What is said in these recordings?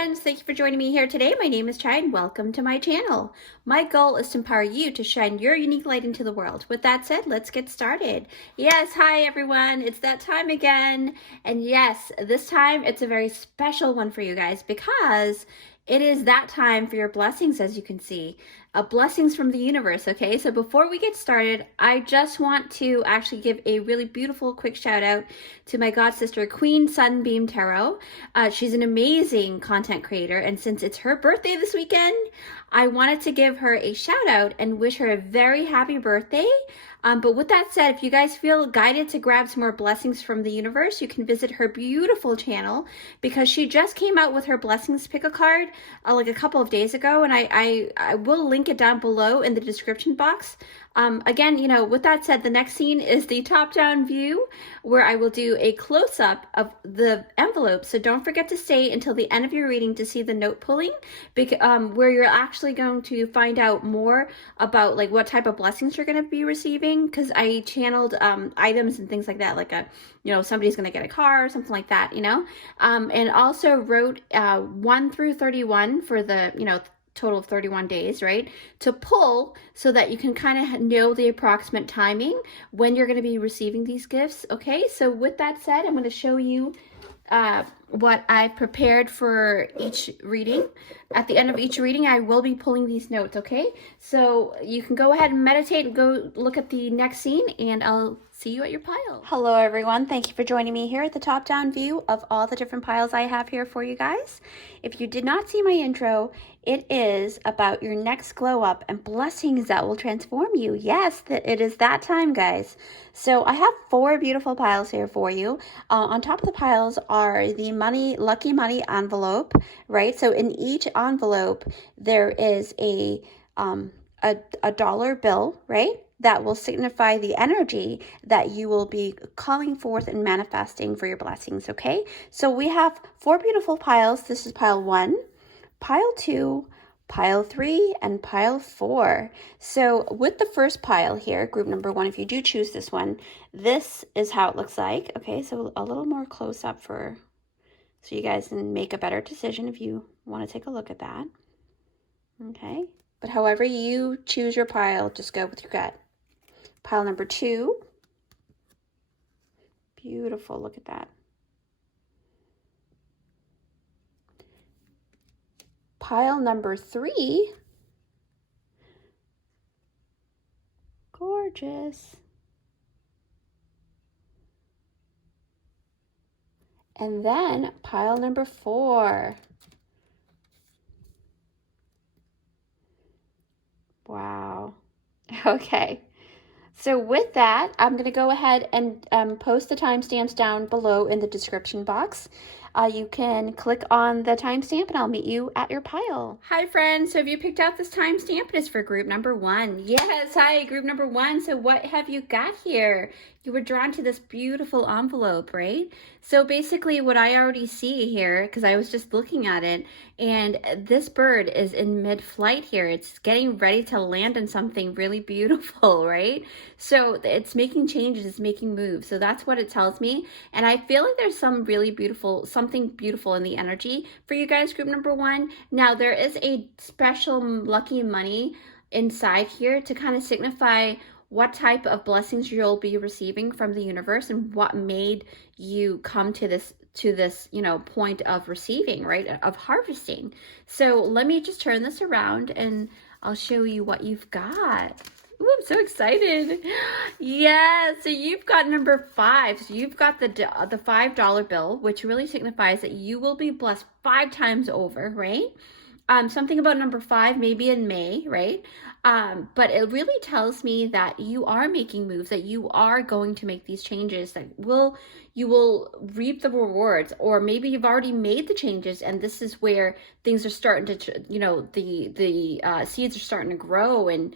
friends, thank you for joining me here today. My name is Chai and welcome to my channel. My goal is to empower you to shine your unique light into the world. With that said, let's get started. Yes, hi everyone, it's that time again. And yes, this time it's a very special one for you guys because it is that time for your blessings, as you can see. Blessings from the universe, okay? So before we get started, I just want to actually give a really beautiful quick shout out to my god sister, Queen SUNBEAM Tarot. She's an amazing content creator, and since it's her birthday this weekend, I wanted to give her a shout out and wish her a very happy birthday. But with that said, if you guys feel guided to grab some more blessings from the universe, you can visit her beautiful channel because she just came out with her blessings pick a card like a couple of days ago, and I will link it down below in the description box. Again, you know, with that said, the next scene is the top-down view where I will do a close-up of the envelope. So don't forget to stay until the end of your reading to see the note pulling, where you're actually going to find out more about like what type of blessings you're going to be receiving, because I channeled items and things like that, like you know, somebody's going to get a car or something like that, you know, and also wrote 1 through 31 for the, you know, total of 31 days, right, to pull so that you can kind of know the approximate timing when you're going to be receiving these gifts. Okay, so with that said, I'm going to show you what I prepared for each reading. At the end of each reading, I will be pulling these notes, okay? So you can go ahead and meditate and go look at the next scene, and I'll see you at your pile. Hello, everyone. Thank you for joining me here at the top-down view of all the different piles I have here for you guys. If you did not see my intro, it is about your next glow up and blessings that will transform you. Yes, it is that time, guys. So I have 4 beautiful piles here for you. On top of the piles are the lucky money envelope, right? So in each envelope, there is a dollar bill, right? That will signify the energy that you will be calling forth and manifesting for your blessings, okay? So we have 4 beautiful piles. This is pile 1, pile 2, pile 3, and pile 4. So with the first pile here, group number 1, if you do choose this one, this is how it looks like. Okay, so a little more close up so you guys can make a better decision if you want to take a look at that. Okay, but however you choose your pile, just go with your gut. Pile number 2. Beautiful, look at that. Pile number 3. Gorgeous. And then pile number 4. Wow. Okay. So with that, I'm going to go ahead and post the timestamps down below in the description box. You can click on the timestamp and I'll meet you at your pile. Hi friends, so if you picked out this timestamp, it is for group number 1. Yes, hi, group number 1. So what have you got here? You were drawn to this beautiful envelope, right? So basically what I already see here, because I was just looking at it, and this bird is in mid-flight here. It's getting ready to land on something really beautiful, right? So it's making changes, it's making moves. So that's what it tells me. And I feel like there's something beautiful in the energy for you guys, group number 1. Now there is a special lucky money inside here to kind of signify what type of blessings you'll be receiving from the universe and what made you come to this, you know, point of receiving, right, of harvesting. So let me just turn this around and I'll show you what you've got. Ooh, I'm so excited. Yeah, so you've got number 5. So you've got the $5 bill, which really signifies that you will be blessed 5 times over, right? Something about number 5, maybe in May, right? But it really tells me that you are making moves, that you are going to make these changes, that you will reap the rewards, or maybe you've already made the changes and this is where things are starting to, you know, the seeds are starting to grow, and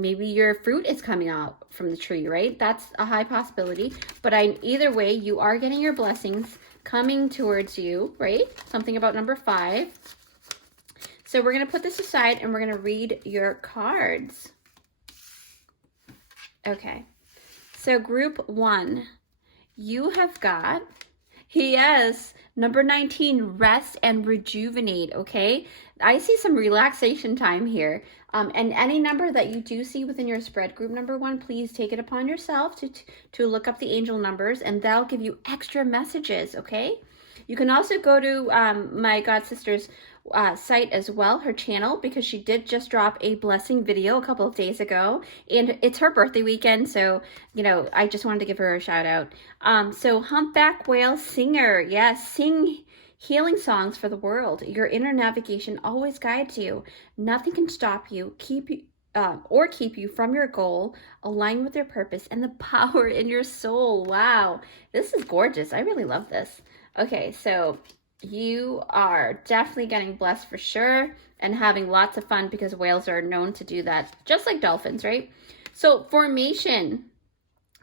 maybe your fruit is coming out from the tree, right? That's a high possibility. But either way, you are getting your blessings coming towards you, right? Something about number 5. So we're going to put this aside and we're going to read your cards. Okay. So group 1, you have got Yes. Number 19, rest and rejuvenate, okay? I see some relaxation time here. And any number that you do see within your spread group number 1, please take it upon yourself to look up the angel numbers, and that'll give you extra messages, okay? You can also go to my god sister's site as well, her channel, because she did just drop a blessing video a couple of days ago, and it's her birthday weekend, so you know, I just wanted to give her a shout out. So humpback whale singer, yes, sing healing songs for the world. Your inner navigation always guides you. Nothing can stop you, keep you from your goal, align with your purpose and the power in your soul. Wow, this is gorgeous. I really love this. Okay, so you are definitely getting blessed for sure and having lots of fun, because whales are known to do that, just like dolphins, right? So formation,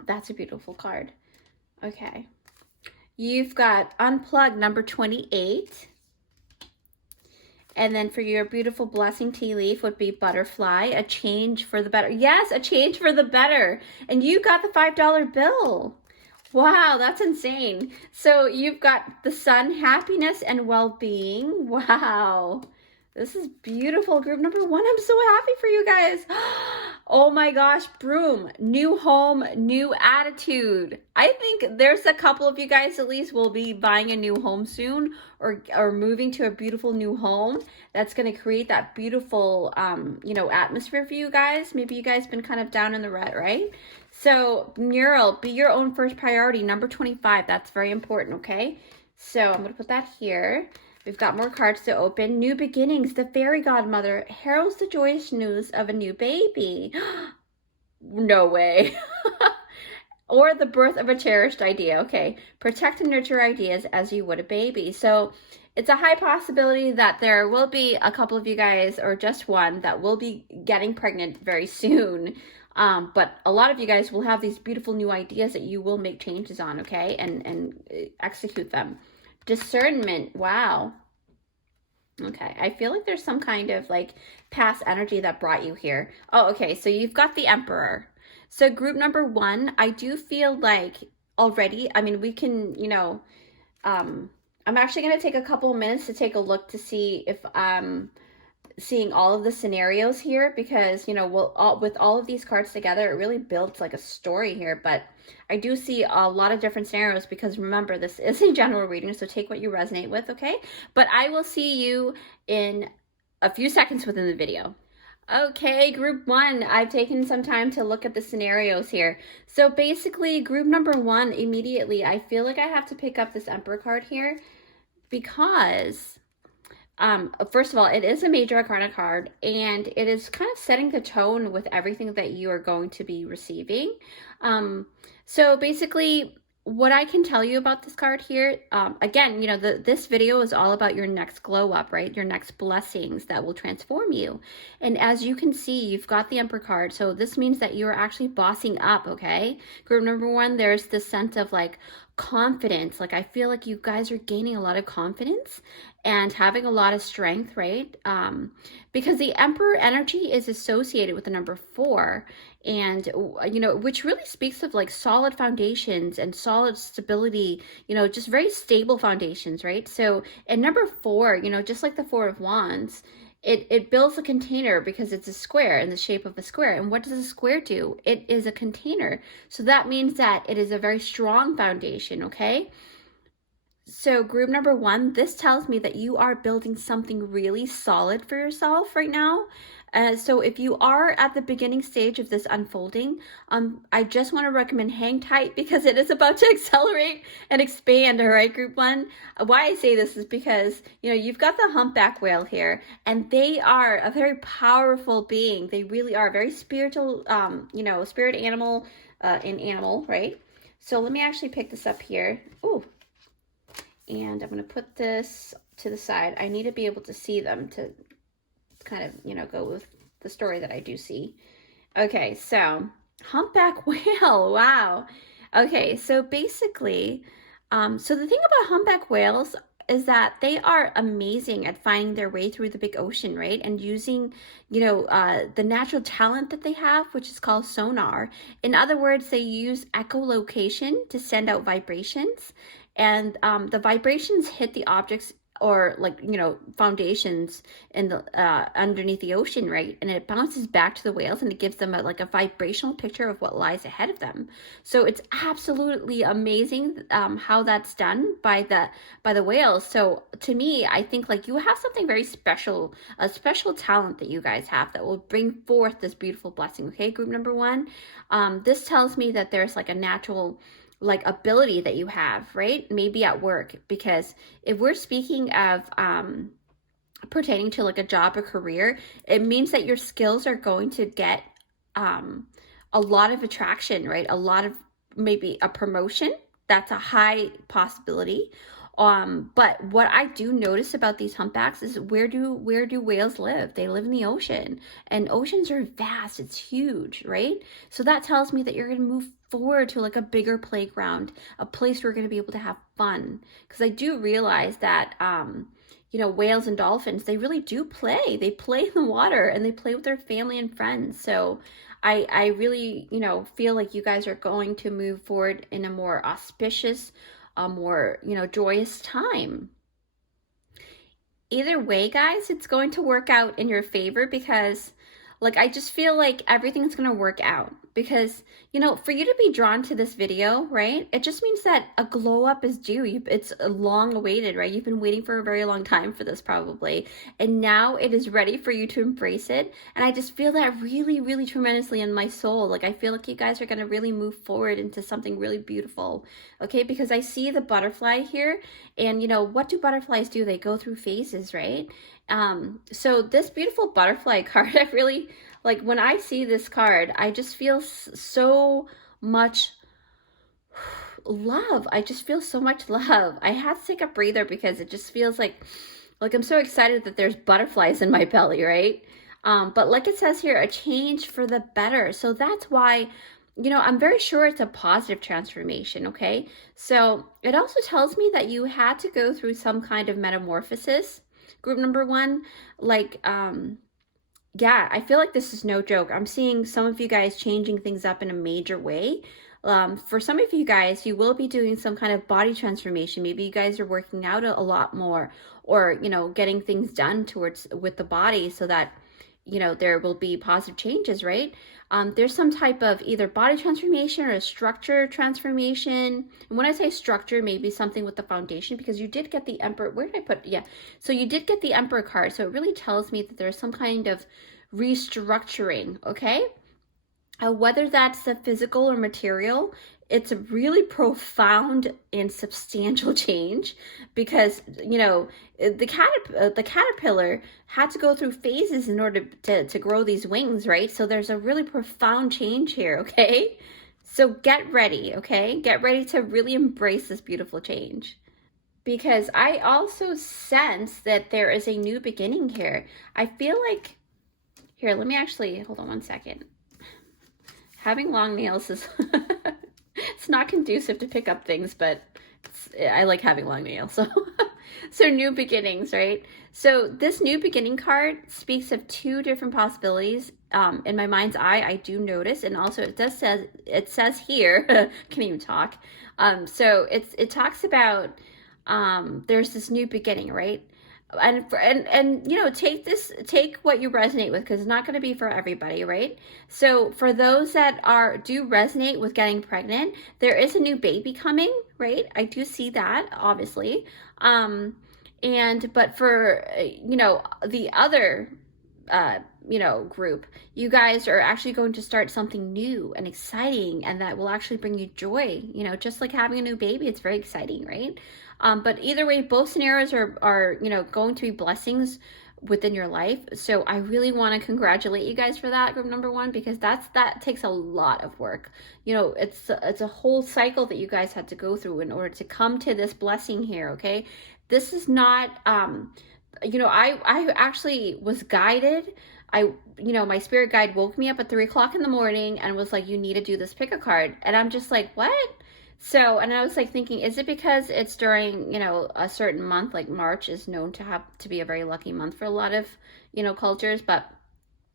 that's a beautiful card. Okay, you've got unplugged number 28. And then for your beautiful blessing tea leaf would be butterfly, a change for the better. Yes, a change for the better. And you got the $5 bill. Wow, that's insane. So you've got the sun, happiness and well-being. Wow. This is beautiful. Group number 1. I'm so happy for you guys. Oh my gosh, broom, new home, new attitude. I think there's a couple of you guys at least will be buying a new home soon, or moving to a beautiful new home that's going to create that beautiful, you know, atmosphere for you guys. Maybe you guys been kind of down in the rut, right? So mural, be your own first priority, number 25. That's very important, okay? So I'm going to put that here. We've got more cards to open. New beginnings, the fairy godmother heralds the joyous news of a new baby. No way. Or the birth of a cherished idea. Okay, protect and nurture ideas as you would a baby. So it's a high possibility that there will be a couple of you guys, or just one, that will be getting pregnant very soon. But a lot of you guys will have these beautiful new ideas that you will make changes on, okay, and execute them. Discernment, wow. Okay, I feel like there's some kind of like past energy that brought you here. Oh, okay, so you've got the Emperor. So group number 1, I do feel like already, I mean, we can, you know, I'm actually going to take a couple of minutes to take a look to see if seeing all of the scenarios here, because you know, with all of these cards together, it really builds like a story here. But I do see a lot of different scenarios, because remember, this is a general reading, so take what you resonate with, okay? But I will see you in a few seconds within the video. Okay, group 1, I've taken some time to look at the scenarios here. So basically, group number 1, immediately I feel like I have to pick up this Emperor card here, because first of all, it is a major arcana card, and it is kind of setting the tone with everything that you are going to be receiving. So basically, what I can tell you about this card here, again, you know, this video is all about your next glow up, right? Your next blessings that will transform you. And as you can see, you've got the Emperor card. So this means that you're actually bossing up, okay? Group number 1, there's this sense of like confidence. Like I feel like you guys are gaining a lot of confidence and having a lot of strength, right? Because the Emperor energy is associated with the number 4, and you know, which really speaks of like solid foundations and solid stability, you know, just very stable foundations, right? So and number 4, you know, just like the 4 of Wands, it builds a container, because it's a square, in the shape of a square. And what does a square do? It is a container. So that means that it is a very strong foundation, okay? So group number 1, this tells me that you are building something really solid for yourself right now. So if you are at the beginning stage of this unfolding, I just want to recommend hang tight, because it is about to accelerate and expand, all right, group 1? Why I say this is because, you know, you've got the humpback whale here, and they are a very powerful being. They really are very spiritual, you know, spirit animal, right? So let me actually pick this up here. Ooh. And I'm going to put this to the side. I need to be able to see them to kind of, you know, go with the story that I do see. Okay, so humpback whale. Wow. Okay, so basically, so the thing about humpback whales is that they are amazing at finding their way through the big ocean, right? And using, you know, the natural talent that they have, which is called sonar. In other words, they use echolocation to send out vibrations. and the vibrations hit the objects or like, foundations in the underneath the ocean, right? And it bounces back to the whales and it gives them like a vibrational picture of what lies ahead of them. So it's absolutely amazing how that's done by the whales. So to me, I think like you have something very special, a special talent that you guys have that will bring forth this beautiful blessing. Okay, group number one. This tells me that there's like a natural like ability that you have, right? Maybe at work, because if we're speaking of pertaining to like a job or career, it means that your skills are going to get a lot of attraction, right? A lot of maybe a promotion. That's a high possibility. But what I do notice about these humpbacks is where do whales live? They live in the ocean, and oceans are vast. It's huge, right? So that tells me that you're going to move forward to like a bigger playground, a place where you're going to be able to have fun. Because I do realize that, whales and dolphins, they really do play. They play in the water and they play with their family and friends. So I really, feel like you guys are going to move forward in a more auspicious, a more, joyous time. Either way, guys, it's going to work out in your favor, because like I just feel like everything's going to work out, because for you to be drawn to this video, right, it just means that a glow up is due. It's long awaited, right? You've been waiting for a very long time for this probably, and now it is ready for you to embrace it. And I just feel that really, really tremendously in my soul. Like I feel like you guys are going to really move forward into something really beautiful, okay? Because I see the butterfly here, and what do butterflies do? They go through phases, right? So this beautiful butterfly card, I really like when I see this card, I just feel so much love. I just feel so much love. I had to take a breather because it just feels like I'm so excited that there's butterflies in my belly, right? But like it says here, a change for the better. So that's why, I'm very sure it's a positive transformation, okay? So it also tells me that you had to go through some kind of metamorphosis. Group number one, like, yeah, I feel like this is no joke. I'm seeing some of you guys changing things up in a major way. For some of you guys, you will be doing some kind of body transformation. Maybe you guys are working out a lot more, or, getting things done with the body so that, there will be positive changes, right? There's some type of either body transformation or a structure transformation. And when I say structure, maybe something with the foundation, because you did get the Emperor. Where did I put? Yeah. So you did get the Emperor card. So it really tells me that there's some kind of restructuring, okay? Whether that's the physical or material, it's a really profound and substantial change, because the caterpillar had to go through phases in order to grow these wings, right? So there's a really profound change here, okay? So get ready, okay? Get ready to really embrace this beautiful change, because I also sense that there is a new beginning here. I feel like, here, let me actually, hold on one second. Having long nails is it's not conducive to pick up things, but I like having long nails. So new beginnings, right? So this new beginning card speaks of two different possibilities. In my mind's eye, I do notice, and also it says here, can't even talk. So it talks about there's this new beginning, right? And take what you resonate with, because it's not going to be for everybody, right? So for those that do resonate with getting pregnant, there is a new baby coming, right? I do see that, obviously. But for the other group, you guys are actually going to start something new and exciting, and that will actually bring you joy. Just like having a new baby, it's very exciting, right? But either way, both scenarios are going to be blessings within your life. So I really want to congratulate you guys for that, group number one, because that takes a lot of work. It's a whole cycle that you guys had to go through in order to come to this blessing here, okay? This is not, I actually was guided. My spirit guide woke me up at 3 o'clock in the morning and was like, you need to do this pick a card. And I'm just like, what? So, and I was like thinking, is it because it's during, a certain month, like March is known to be a very lucky month for a lot of, cultures. But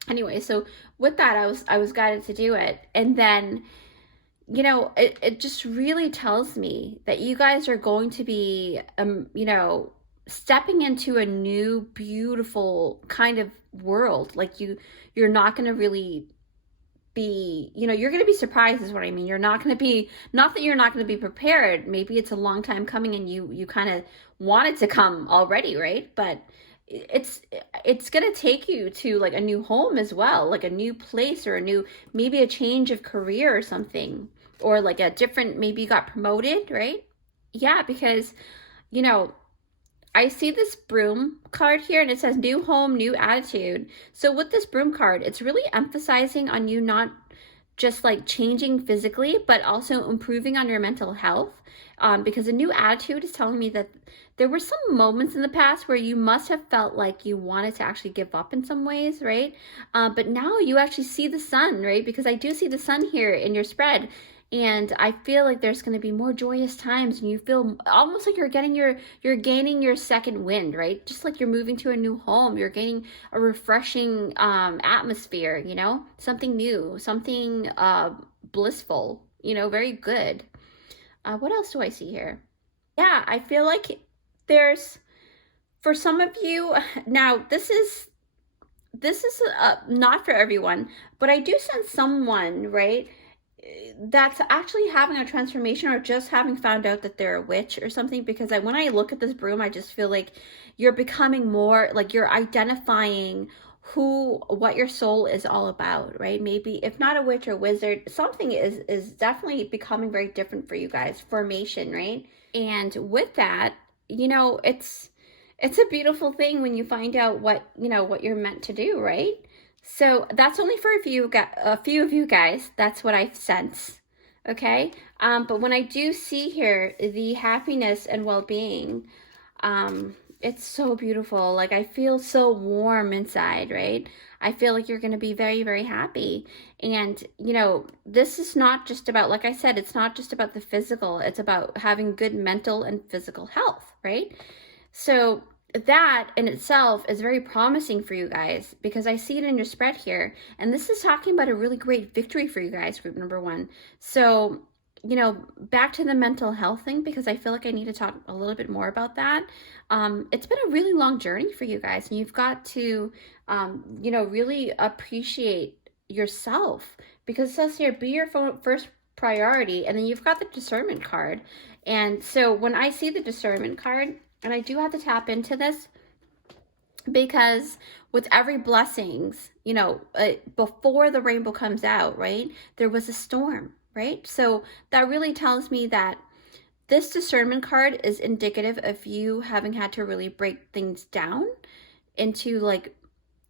anyway, so with that, I was guided to do it. And then, you know, it just really tells me that you guys are going to be, you know, stepping into a new, beautiful kind of world. Like you're not going to really be, you know, you're going to be surprised is what I mean. You're not going to be, not that you're not going to be prepared. Maybe it's a long time coming and you kind of want it to come already, right? But it's it's going to take you to like a new home as well, like a new place or a new, maybe a change of career or something, or like a different, maybe you got promoted, right? Yeah, because, you know, I see this broom card here and it says new home, new attitude. So with this broom card, it's really emphasizing on you not just like changing physically, but also improving on your mental health. Because a new attitude is telling me that there were some moments in the past where you must have felt like you wanted to actually give up in some ways, right? But now you actually see the sun, right? Because I do see the sun here in your spread. And I feel like there's going to be more joyous times, and you feel almost like you're gaining your second wind, right? Just like you're moving to a new home, you're gaining a refreshing atmosphere, you know, something new, something blissful, you know, very good. What else do I see here? Yeah, I feel like there's, for some of you, now this is not for everyone, but I do sense someone, right, that's actually having a transformation or just having found out that they're a witch or something. Because when I look at this broom, I just feel like you're becoming more like you're identifying what your soul is all about, right? Maybe if not a witch or wizard, something is definitely becoming very different for you guys. Formation, right? And with that, you know, it's a beautiful thing when you find out what, you know, what you're meant to do, right? So that's only for a few of you guys. That's what I sense. Okay. But when I do see here the happiness and well-being, it's so beautiful. Like I feel so warm inside, right? I feel like you're going to be very, very happy. And, you know, this is not just about, like I said, it's not just about the physical. It's about having good mental and physical health, right? So that in itself is very promising for you guys, because I see it in your spread here. And this is talking about a really great victory for you guys, group number one. So, you know, back to the mental health thing, because I feel like I need to talk a little bit more about that. It's been a really long journey for you guys, and you've got to, you know, really appreciate yourself, because it says here, be your first priority. And then you've got the discernment card. And so when I see the discernment card, and I do have to tap into this, because with every blessings, you know, before the rainbow comes out, right, there was a storm, right? So that really tells me that this discernment card is indicative of you having had to really break things down into, like,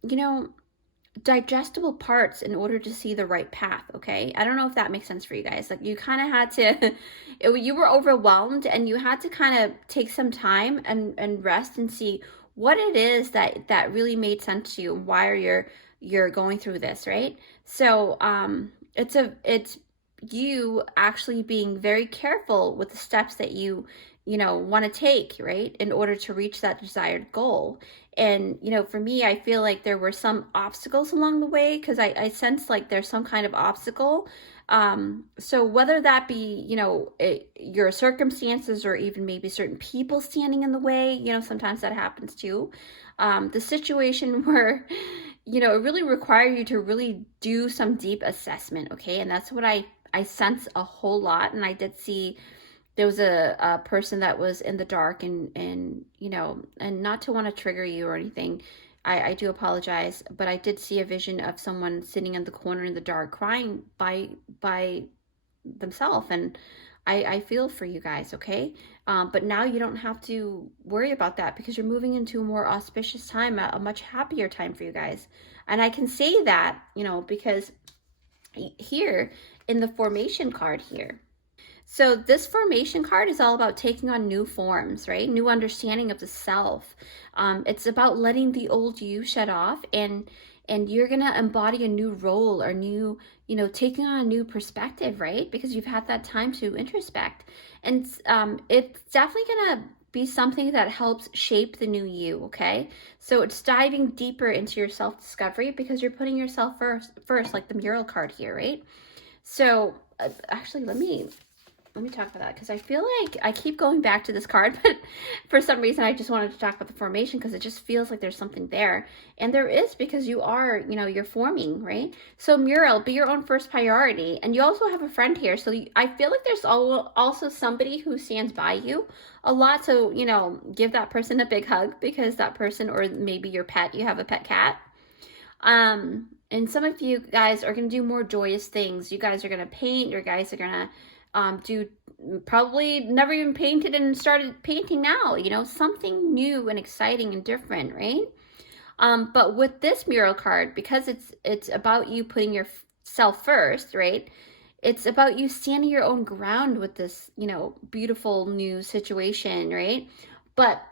you know, digestible parts in order to see the right path. Okay, I don't know if that makes sense for you guys. Like you kind of had to you were overwhelmed, and you had to kind of take some time and rest and see what it is that really made sense to you, and why you're going through this, right? So it's you actually being very careful with the steps that you know, want to take, right, in order to reach that desired goal. And, you know, for me, I feel like there were some obstacles along the way, because I sense like there's some kind of obstacle. So whether that be, you know, your circumstances, or even maybe certain people standing in the way, you know, sometimes that happens too. The situation where, you know, it really requires you to really do some deep assessment. Okay. And that's what I sense a whole lot. And I did see there was a person that was in the dark, and you know, and not to want to trigger you or anything, I do apologize, but I did see a vision of someone sitting in the corner in the dark crying by themselves. And I feel for you guys, okay? But now you don't have to worry about that, because you're moving into a more auspicious time, a much happier time for you guys. And I can say that, you know, because here in the formation card here, so this formation card is all about taking on new forms, right? New understanding of the self. It's about letting the old you shed off, and you're going to embody a new role, or new, you know, taking on a new perspective, right? Because you've had that time to introspect. And it's definitely going to be something that helps shape the new you, okay? So it's diving deeper into your self-discovery, because you're putting yourself first, like the mural card here, right? So actually, let me talk about that, because I feel like I keep going back to this card, but for some reason I just wanted to talk about the formation, because it just feels like there's something there. And there is, because you are, you're forming, right? So mural, be your own first priority. And you also have a friend here. So I feel like there's also somebody who stands by you a lot. So, give that person a big hug, because that person, or maybe your pet, you have a pet cat. And some of you guys are going to do more joyous things. You guys are going to paint. You guys are going to do probably never even painted and started painting now, something new and exciting and different, right? But with this mural card, because it's about you putting yourself first, right? It's about you standing your own ground with this, beautiful new situation, right? But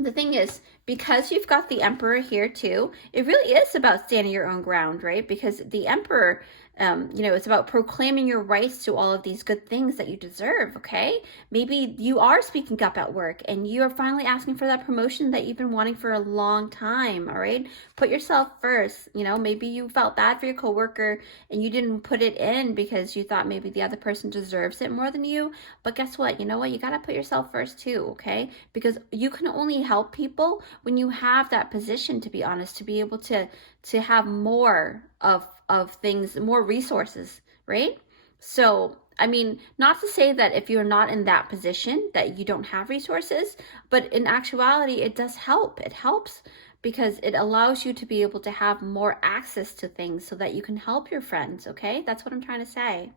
the thing is, because you've got the Emperor here too, it really is about standing your own ground, right? Because the Emperor, it's about proclaiming your rights to all of these good things that you deserve, okay? Maybe you are speaking up at work and you are finally asking for that promotion that you've been wanting for a long time, all right? Put yourself first. Maybe you felt bad for your coworker and you didn't put it in because you thought maybe the other person deserves it more than you. But guess what? You know what? You got to put yourself first too, okay? Because you can only help people when you have that position, to be honest, to be able to have more of things, more resources, right? So, I mean, not to say that if you're not in that position that you don't have resources, but in actuality, it does help. It helps because it allows you to be able to have more access to things so that you can help your friends, okay? That's what I'm trying to say.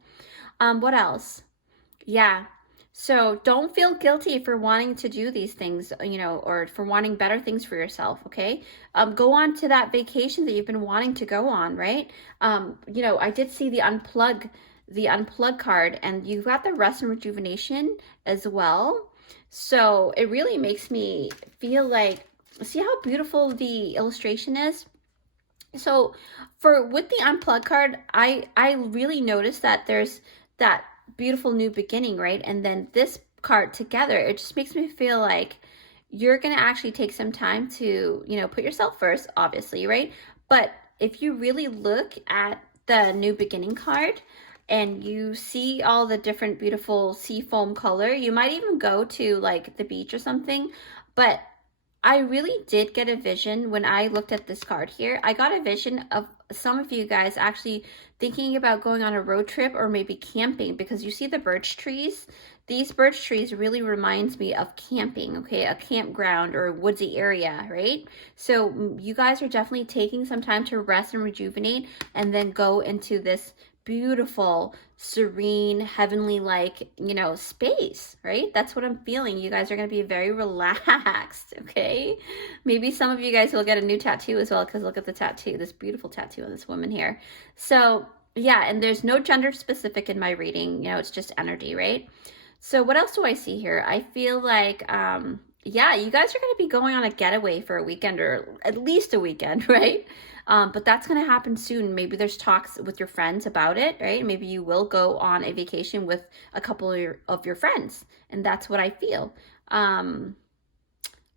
What else? Yeah. So don't feel guilty for wanting to do these things, or for wanting better things for yourself, okay? Go on to that vacation that you've been wanting to go on, right? I did see the unplug card, and you've got the rest and rejuvenation as well. So it really makes me feel like, see how beautiful the illustration is? So with the unplug card, I really noticed that there's that beautiful new beginning, right? And then this card together, it just makes me feel like you're going to actually take some time to, put yourself first, obviously, right? But if you really look at the new beginning card and you see all the different beautiful sea foam color, you might even go to like the beach or something. But I really did get a vision when I looked at this card here. I got a vision of some of you guys actually thinking about going on a road trip or maybe camping, because you see the birch trees. These birch trees really reminds me of camping, okay? A campground or a woodsy area, right? So you guys are definitely taking some time to rest and rejuvenate and then go into this beautiful, serene, heavenly-like, space, right? That's what I'm feeling. You guys are going to be very relaxed, okay? Maybe some of you guys will get a new tattoo as well, because look at the tattoo, this beautiful tattoo on this woman here. So, yeah, and there's no gender specific in my reading, it's just energy, right? So what else do I see here? I feel like, yeah, you guys are going to be going on a getaway for a weekend, or at least a weekend, right? But that's going to happen soon. Maybe there's talks with your friends about it, right? Maybe you will go on a vacation with a couple of your friends, and that's what I feel.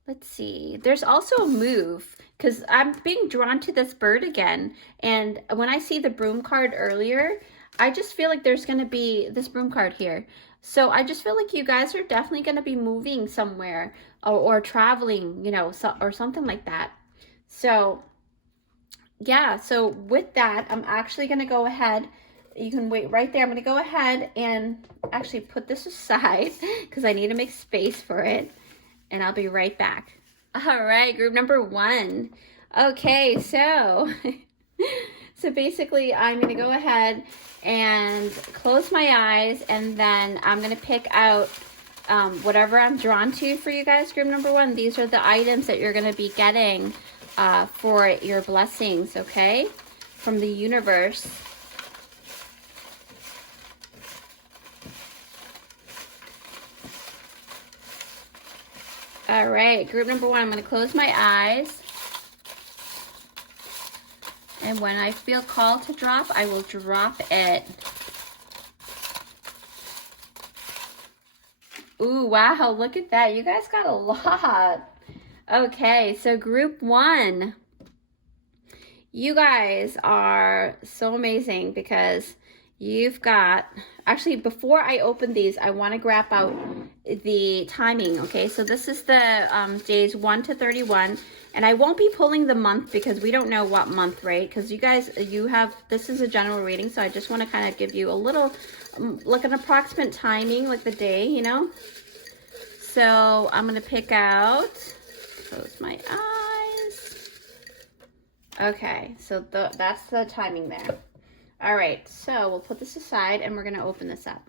Let's see. There's also a move, because I'm being drawn to this bird again. And when I see the broom card earlier, I just feel like there's going to be this broom card here. So I just feel like you guys are definitely going to be moving somewhere or traveling, or something like that. So yeah, so with that, I'm actually going to go ahead. You can wait right there. I'm going to go ahead and actually put this aside because I need to make space for it. And I'll be right back. All right, group number 1. Okay, so basically I'm going to go ahead and close my eyes, and then I'm going to pick out whatever I'm drawn to for you guys, group number 1. These are the items that you're going to be getting for your blessings, okay, from the universe. All right, group number 1, I'm going to close my eyes. And when I feel called to drop, I will drop it. Ooh, wow, look at that. You guys got a lot. Okay, so group 1. You guys are so amazing because you've got, actually, before I open these, I want to grab out the timing, okay? So this is the days 1 to 31, and I won't be pulling the month because we don't know what month, right? Because you guys, this is a general reading, so I just want to kind of give you a little, like an approximate timing, like the day, you know? So I'm going to pick out, close my eyes. Okay, so that's the timing there. All right, so we'll put this aside and we're going to open this up.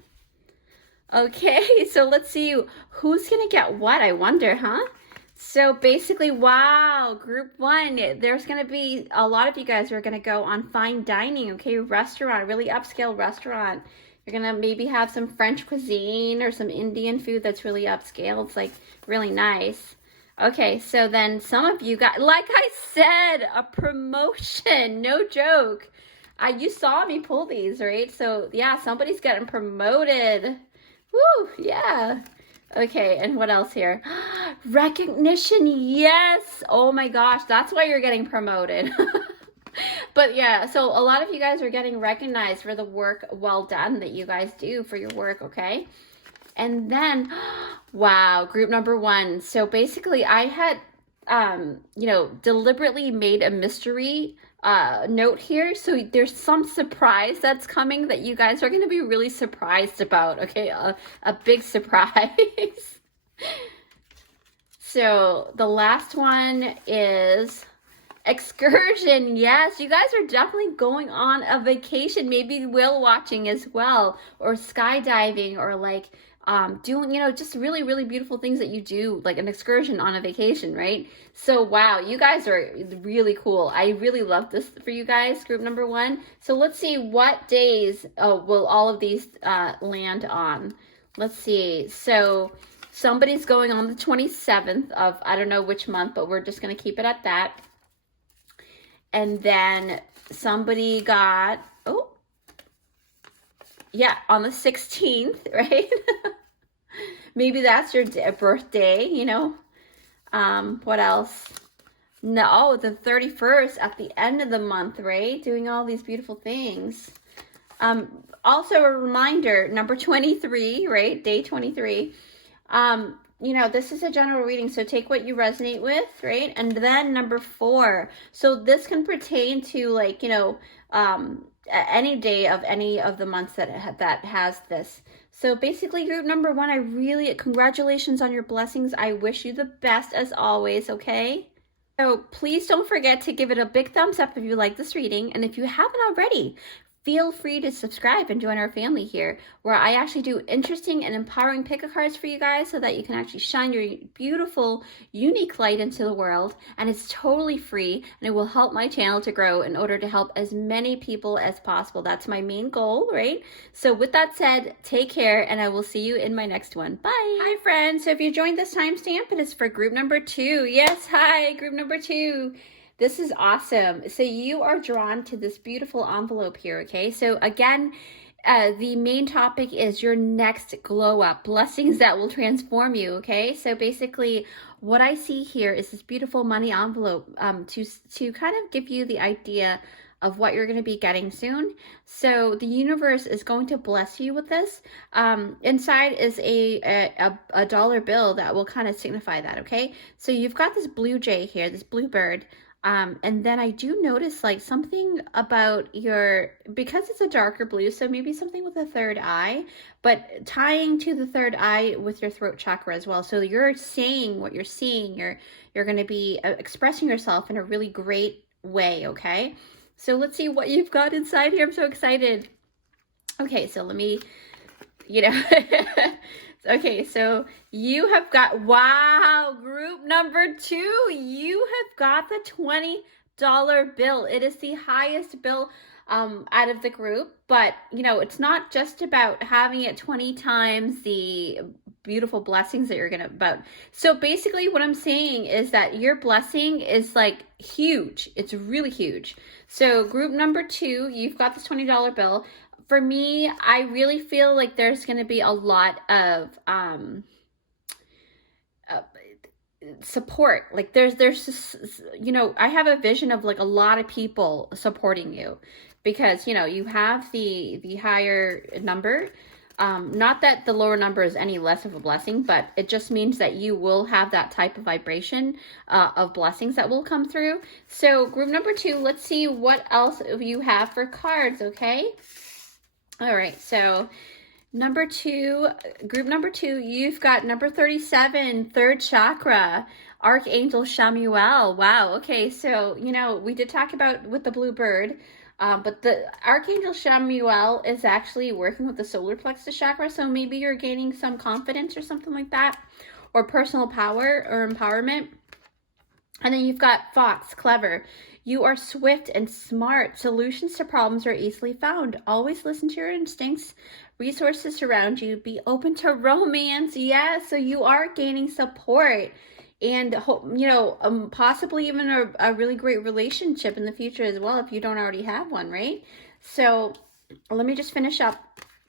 Okay, so let's see who's going to get what, I wonder, huh? So basically, wow, group 1, there's going to be a lot of you guys who are going to go on fine dining, okay? Restaurant, really upscale restaurant. You're going to maybe have some French cuisine or some Indian food that's really upscale. It's like really nice. Okay, so then some of you got, like I said, a promotion, no joke. You saw me pull these, right? So yeah, somebody's getting promoted. Woo, yeah. Okay, and what else here? Recognition, yes. Oh my gosh, that's why you're getting promoted. But yeah, so a lot of you guys are getting recognized for the work well done that you guys do for your work, okay? And then, wow, group number 1. So basically I had, deliberately made a mystery note here. So there's some surprise that's coming that you guys are going to be really surprised about, okay? A big surprise. So the last one is excursion. Yes, you guys are definitely going on a vacation, maybe whale watching as well, or skydiving, or like doing, just really, really beautiful things that you do, like an excursion on a vacation, right? So wow, you guys are really cool. I really love this for you guys, group number 1. So let's see what days will all of these land on. Let's see. So somebody's going on the 27th of, I don't know which month, but we're just going to keep it at that. And then somebody got, on the 16th, right? Maybe that's your birthday, What else? No, the 31st at the end of the month, right? Doing all these beautiful things. Also a reminder, number 23, right? Day 23. This is a general reading, so take what you resonate with, right? And then number 4. So this can pertain to like, any day of any of the months that has this. So basically, group number 1, congratulations on your blessings. I wish you the best as always, okay? So please don't forget to give it a big thumbs up if you like this reading. And if you haven't already, feel free to subscribe and join our family here, where I actually do interesting and empowering pick-a cards for you guys so that you can actually shine your beautiful, unique light into the world. And it's totally free, and it will help my channel to grow in order to help as many people as possible. That's my main goal, right? So with that said, take care, and I will see you in my next one. Bye. Hi, friends. So if you joined this timestamp, it is for group number 2. Yes, hi, group number 2. This is awesome. So you are drawn to this beautiful envelope here, okay? So again, the main topic is your next glow up, blessings that will transform you, okay? So basically what I see here is this beautiful money envelope to kind of give you the idea of what you're going to be getting soon. So the universe is going to bless you with this. Inside is a dollar bill that will kind of signify that, okay? So you've got this blue jay here, this blue bird. And then I do notice like something about because it's a darker blue, so maybe something with the third eye, but tying to the third eye with your throat chakra as well. So you're saying what you're seeing, you're going to be expressing yourself in a really great way, okay? So let's see what you've got inside here. I'm so excited. Okay, so let me, okay, so you have got, wow, group number 2, you have got the $20 bill. It is the highest bill out of the group, but it's not just about having it 20 times the beautiful blessings that you're gonna about. So basically what I'm saying is that your blessing is like huge. It's really huge. So group number 2, you've got this $20 bill. For me, I really feel like there's going to be a lot of support. Like there's just, I have a vision of like a lot of people supporting you, because, you know, you have the higher number. Not that the lower number is any less of a blessing, but it just means that you will have that type of vibration of blessings that will come through. So group number 2, let's see what else you have for cards, okay? All right, so number 2, group number 2, you've got number 37, third chakra, Archangel Chamuel. Wow, okay, so, you know, we did talk about with the blue bird, but the Archangel Chamuel is actually working with the solar plexus chakra, so maybe you're gaining some confidence or something like that, or personal power or empowerment. And then you've got Fox, clever. You are swift and smart. Solutions to problems are easily found. Always listen to your instincts. Resources surround you. Be open to romance. Yes, so you are gaining support. And, you know, possibly even a really great relationship in the future as well, if you don't already have one, right? So let me just finish up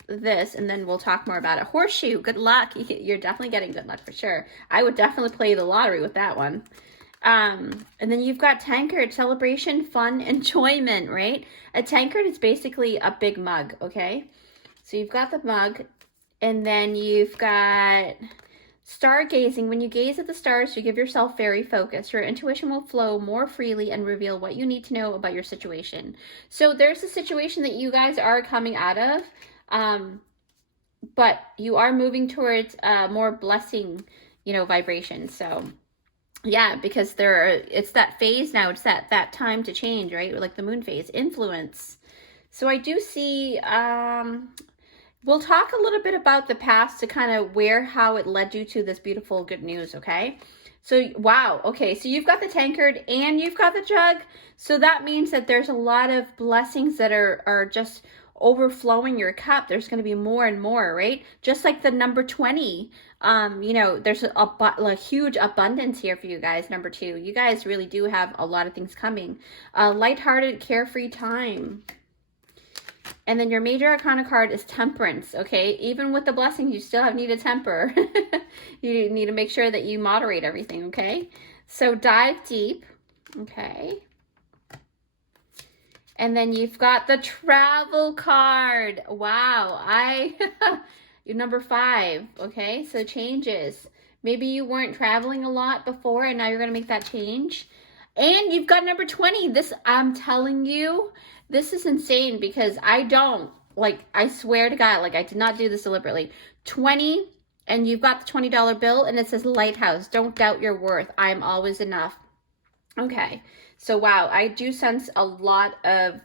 this and then we'll talk more about it. Horseshoe, good luck. You're definitely getting good luck for sure. I would definitely play the lottery with that one. And then you've got tankard, celebration, fun, enjoyment, right? A tankard is basically a big mug, okay? So you've got the mug, and then you've got stargazing. When you gaze at the stars, you give yourself fairy focus. Your intuition will flow more freely and reveal what you need to know about your situation. So there's a situation that you guys are coming out of, but you are moving towards more blessing, you know, vibration. So yeah, because it's that phase now. It's that time to change, right? Like the moon phase, influence. So I do see, we'll talk a little bit about the past to kind of how it led you to this beautiful good news, okay? So, wow, okay, so you've got the tankard and you've got the jug. So that means that there's a lot of blessings that are just overflowing your cup. There's going to be more and more, right? Just like the number 20, you know, there's a huge abundance here for you guys. Number 2, you guys really do have a lot of things coming. Lighthearted, carefree time. And then your major arcana card is temperance, okay? Even with the blessings, you still need a temper. You need to make sure that you moderate everything, okay? So dive deep, okay? And then you've got the travel card. Wow, you're number 5, okay? So changes. Maybe you weren't traveling a lot before and now you're gonna make that change. And you've got number 20. This, I'm telling you, this is insane because I swear to God, like I did not do this deliberately. 20, and you've got the $20 bill and it says lighthouse. Don't doubt your worth. I'm always enough. Okay. So, wow, I do sense a lot of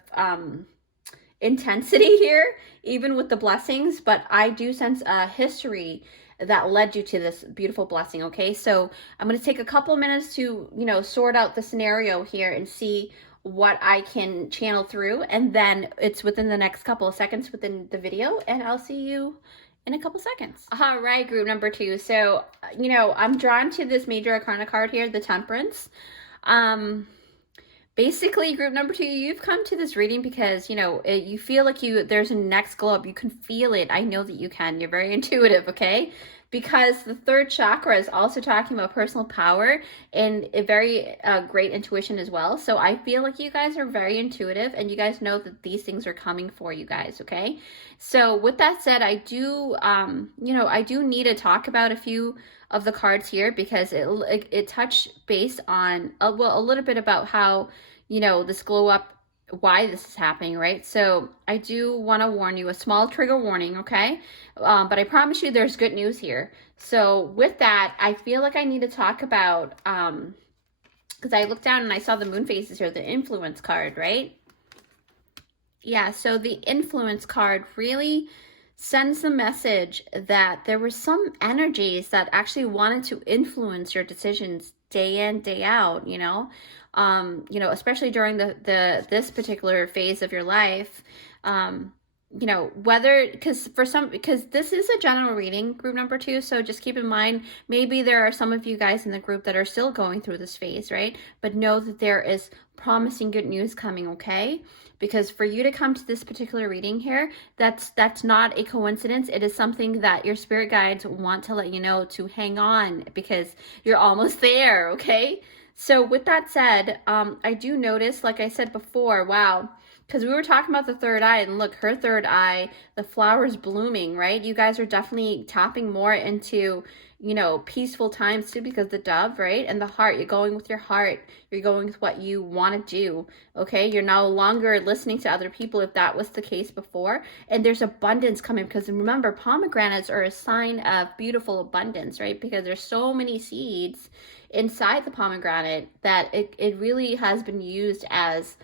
intensity here, even with the blessings, but I do sense a history that led you to this beautiful blessing, okay? So I'm going to take a couple minutes to, you know, sort out the scenario here and see what I can channel through, and then it's within the next couple of seconds within the video, and I'll see you in a couple seconds. All right, group number 2. So, you know, I'm drawn to this major arcana card here, the temperance. Basically, group number 2, you've come to this reading because, you know, you feel like there's a next glow up. You can feel it. I know that you can. You're very intuitive, okay? Because the third chakra is also talking about personal power and a very great intuition as well. So I feel like you guys are very intuitive and you guys know that these things are coming for you guys, okay? So with that said, I do, you know, I do need to talk about a few of the cards here because it touched base on, well, a little bit about how, you know, this glow up, why this is happening, right? So I do want to warn you, a small trigger warning, okay? But I promise you there's good news here. So with that, I feel like I need to talk about, because I looked down and I saw the moon phases here, the influence card, right? Yeah, so the influence card really sends the message that there were some energies that actually wanted to influence your decisions day in, day out, you know, especially during this particular phase of your life, you know, whether, because this is a general reading, group number 2, so just keep in mind, maybe there are some of you guys in the group that are still going through this phase, right? But know that there is promising good news coming, okay? Because for you to come to this particular reading here, that's not a coincidence. It is something that your spirit guides want to let you know to hang on because you're almost there, okay? So with that said, I do notice, like I said before, wow, because we were talking about the third eye, and look, her third eye, the flowers blooming, right? You guys are definitely tapping more into, you know, peaceful times too, because the dove, right? And the heart, you're going with your heart. You're going with what you want to do, okay? You're no longer listening to other people if that was the case before. And there's abundance coming, because remember, pomegranates are a sign of beautiful abundance, right? Because there's so many seeds inside the pomegranate that it really has been used as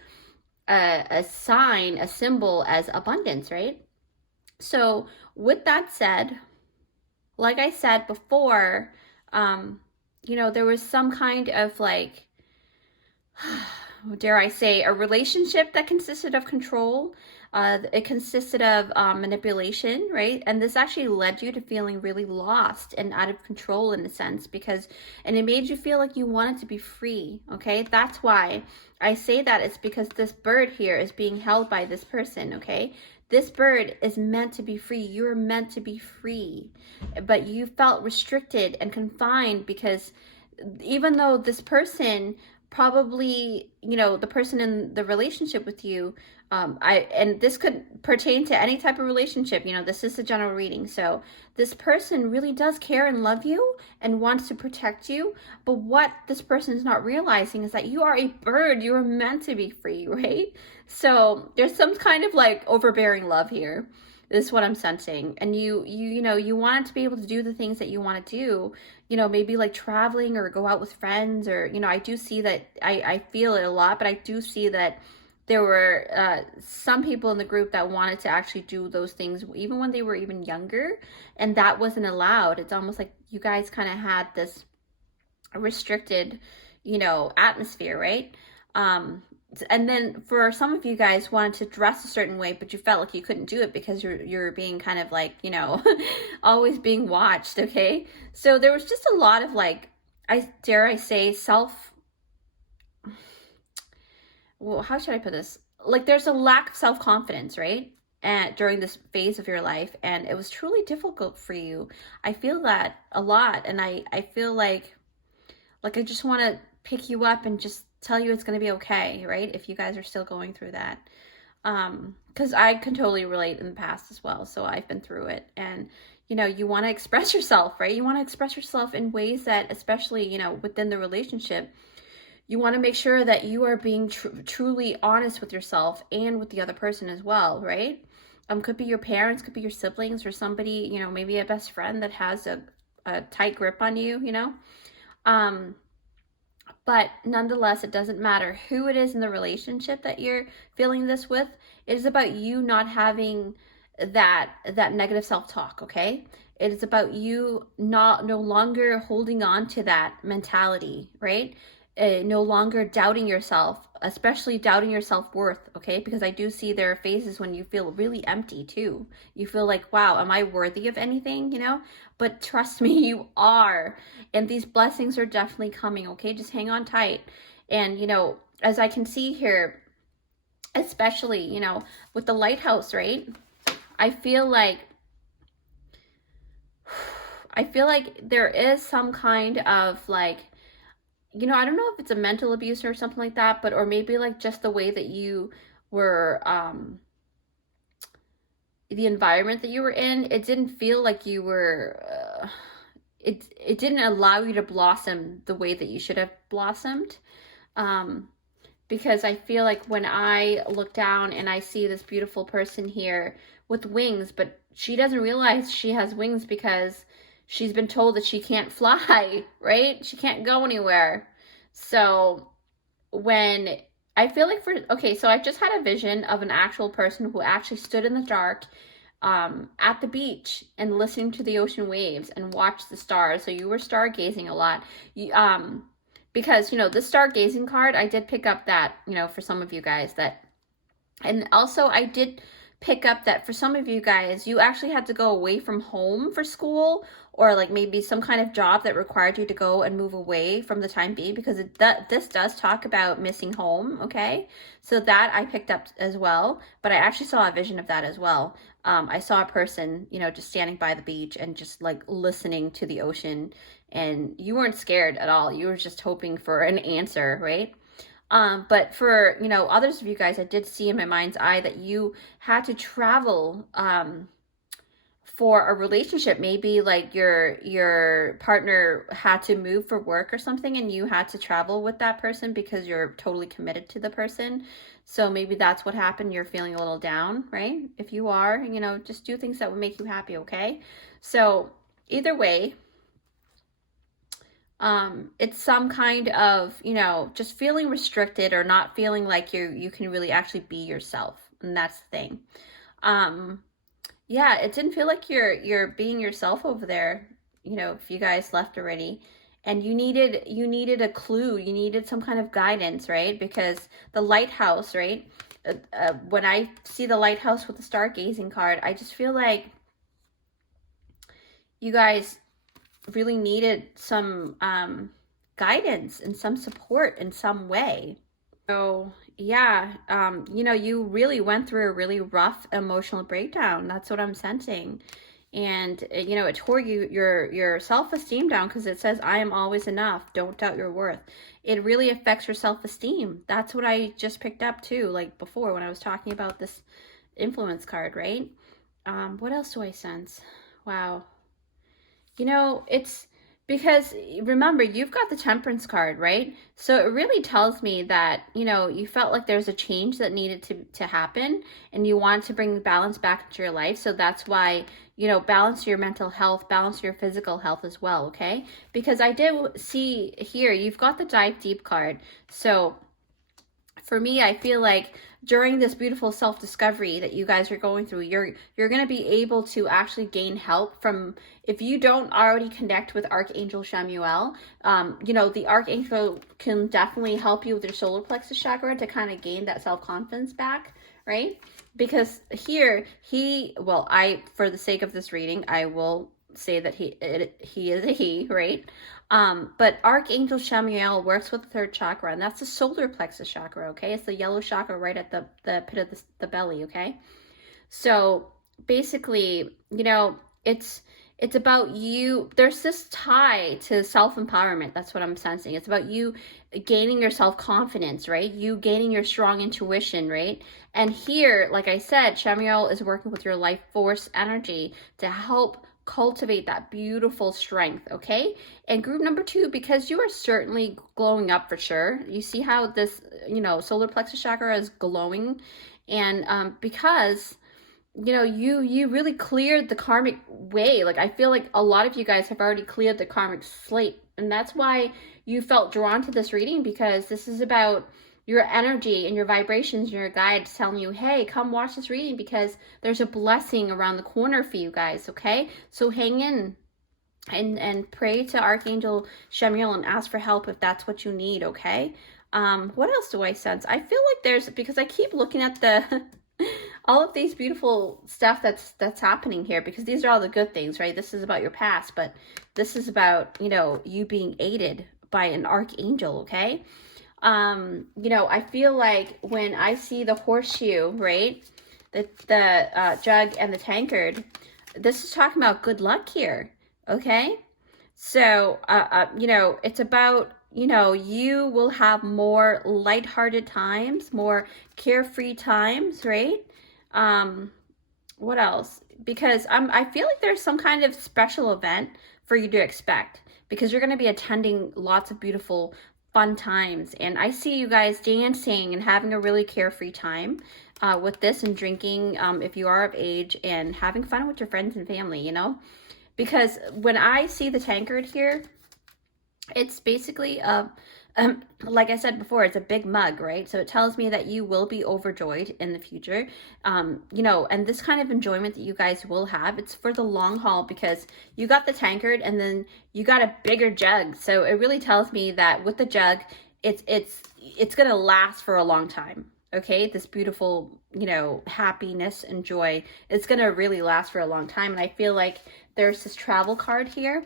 a sign, a symbol as abundance, right? So with that said, like I said before, you know, there was some kind of like, dare I say, a relationship that consisted of control. It consisted of manipulation, right? And this actually led you to feeling really lost and out of control in a sense, because, and it made you feel like you wanted to be free, okay? That's why I say that. It's because this bird here is being held by this person, okay? This bird is meant to be free. You're meant to be free, but you felt restricted and confined because even though this person probably, you know, the person in the relationship with you, and this could pertain to any type of relationship, you know, this is a general reading. So this person really does care and love you and wants to protect you. But what this person is not realizing is that you are a bird. You are meant to be free, right? So there's some kind of like overbearing love here. This is what I'm sensing. And you know, you wanted to be able to do the things that you want to do, you know, maybe like traveling or go out with friends, or, you know, I do see that, I feel it a lot, but I do see that there were some people in the group that wanted to actually do those things even when they were even younger, and that wasn't allowed. It's almost like you guys kind of had this restricted, you know, atmosphere, right? And then for some of you guys wanted to dress a certain way, but you felt like you couldn't do it because you're being kind of like, you know, always being watched, okay? So there was just a lot of like, dare I say, well, how should I put this? Like there's a lack of self-confidence, right? And during this phase of your life, and it was truly difficult for you. I feel that a lot, and I feel like I just want to pick you up and just tell you it's going to be okay, right? If you guys are still going through that. Because I can totally relate in the past as well. So I've been through it. And, you know, you want to express yourself, right? You want to express yourself in ways that, especially, you know, within the relationship, you want to make sure that you are being truly honest with yourself and with the other person as well, right? Could be your parents, could be your siblings, or somebody, you know, maybe a best friend that has a tight grip on you, you know? But nonetheless, it doesn't matter who it is in the relationship that you're feeling this with. It is about you not having that negative self-talk, okay? It is about you no longer holding on to that mentality, right? No longer doubting yourself, especially doubting your self-worth, okay? Because I do see there are phases when you feel really empty too. You feel like, wow, am I worthy of anything, you know? But trust me, you are. And these blessings are definitely coming, okay? Just hang on tight. And, you know, as I can see here, especially, you know, with the lighthouse, right? I feel like there is some kind of like, you know, I don't know if it's a mental abuse or something like that, but, or maybe like just the way that you were, the environment that you were in, it didn't feel like you were, it didn't allow you to blossom the way that you should have blossomed. Because I feel like when I look down and I see this beautiful person here with wings, but she doesn't realize she has wings because she's been told that she can't fly, right? She can't go anywhere. So when I feel like okay, so I just had a vision of an actual person who actually stood in the dark at the beach and listening to the ocean waves and watched the stars. So you were stargazing a lot. Because, you know, the stargazing card, I did pick up that, you know, for some of you guys that, and also I did pick up that for some of you guys, you actually had to go away from home for school, or like maybe some kind of job that required you to go and move away from the time being, because this does talk about missing home, okay? So that I picked up as well, but I actually saw a vision of that as well. I saw a person, you know, just standing by the beach and just like listening to the ocean, and you weren't scared at all. You were just hoping for an answer, right? But for, you know, others of you guys, I did see in my mind's eye that you had to travel, for a relationship. Maybe like your partner had to move for work or something, and you had to travel with that person because you're totally committed to the person. So maybe that's what happened. You're feeling a little down, right? If you are, you know, just do things that would make you happy, okay? So either way, it's some kind of, you know, just feeling restricted or not feeling like you can really actually be yourself, and that's the thing. Yeah, it didn't feel like you're being yourself over there, you know, if you guys left already. And you needed a clue, you needed some kind of guidance, right? Because the lighthouse, right? When I see the lighthouse with the stargazing card, I just feel like you guys really needed some guidance and some support in some way. So yeah, you know, you really went through a really rough emotional breakdown. That's what I'm sensing. And you know, it tore your self-esteem down, because it says, I am always enough. Don't doubt your worth. It really affects your self-esteem. That's what I just picked up too, like before when I was talking about this influence card, right? What else do I sense? Wow. You know, it's because remember, you've got the Temperance card, right? So it really tells me that, you know, you felt like there's a change that needed to happen, and you want to bring balance back into your life. So that's why, you know, balance your mental health, balance your physical health as well, okay? Because I did see here, you've got the Dive Deep card. So for me, I feel like during this beautiful self-discovery that you guys are going through, you're going to be able to actually gain help from, if you don't already connect with Archangel Chamuel, you know, the Archangel can definitely help you with your solar plexus chakra to kind of gain that self-confidence back, right? Because here, for the sake of this reading, I will say that he is a he, right? But Archangel Chamuel works with the third chakra, and that's the solar plexus chakra, okay? It's the yellow chakra right at the pit of the belly, okay? So basically, you know, it's about you. There's this tie to self-empowerment. That's what I'm sensing. It's about you gaining your self-confidence, right? You gaining your strong intuition, right? And here, like I said, Chamuel is working with your life force energy to help cultivate that beautiful strength, okay? And group number 2, because you are certainly glowing up for sure. You see how this, you know, solar plexus chakra is glowing, and because, you know, you really cleared the karmic way. Like, I feel like a lot of you guys have already cleared the karmic slate, and that's why you felt drawn to this reading, because this is about your energy and your vibrations and your guides telling you, hey, come watch this reading because there's a blessing around the corner for you guys, okay? So hang in and pray to Archangel Chamuel and ask for help if that's what you need, okay? What else do I sense? I feel like there's, because I keep looking at the all of these beautiful stuff that's happening here, because these are all the good things, right? This is about your past, but this is about, you know, you being aided by an archangel, okay? You know, I feel like when I see the horseshoe, right, the jug and the tankard, this is talking about good luck here, okay? So, you know, it's about, you know, you will have more lighthearted times, more carefree times, right? What else? Because I feel like there's some kind of special event for you to expect, because you're going to be attending lots of beautiful fun times, and I see you guys dancing and having a really carefree time with this, and drinking if you are of age, and having fun with your friends and family, you know? Because when I see the tankard here, it's basically like I said before, it's a big mug, right? So it tells me that you will be overjoyed in the future. You know, and this kind of enjoyment that you guys will have, it's for the long haul, because you got the tankard and then you got a bigger jug. So it really tells me that with the jug, it's gonna last for a long time. Okay, this beautiful, you know, happiness and joy, it's gonna really last for a long time. And I feel like there's this travel card here.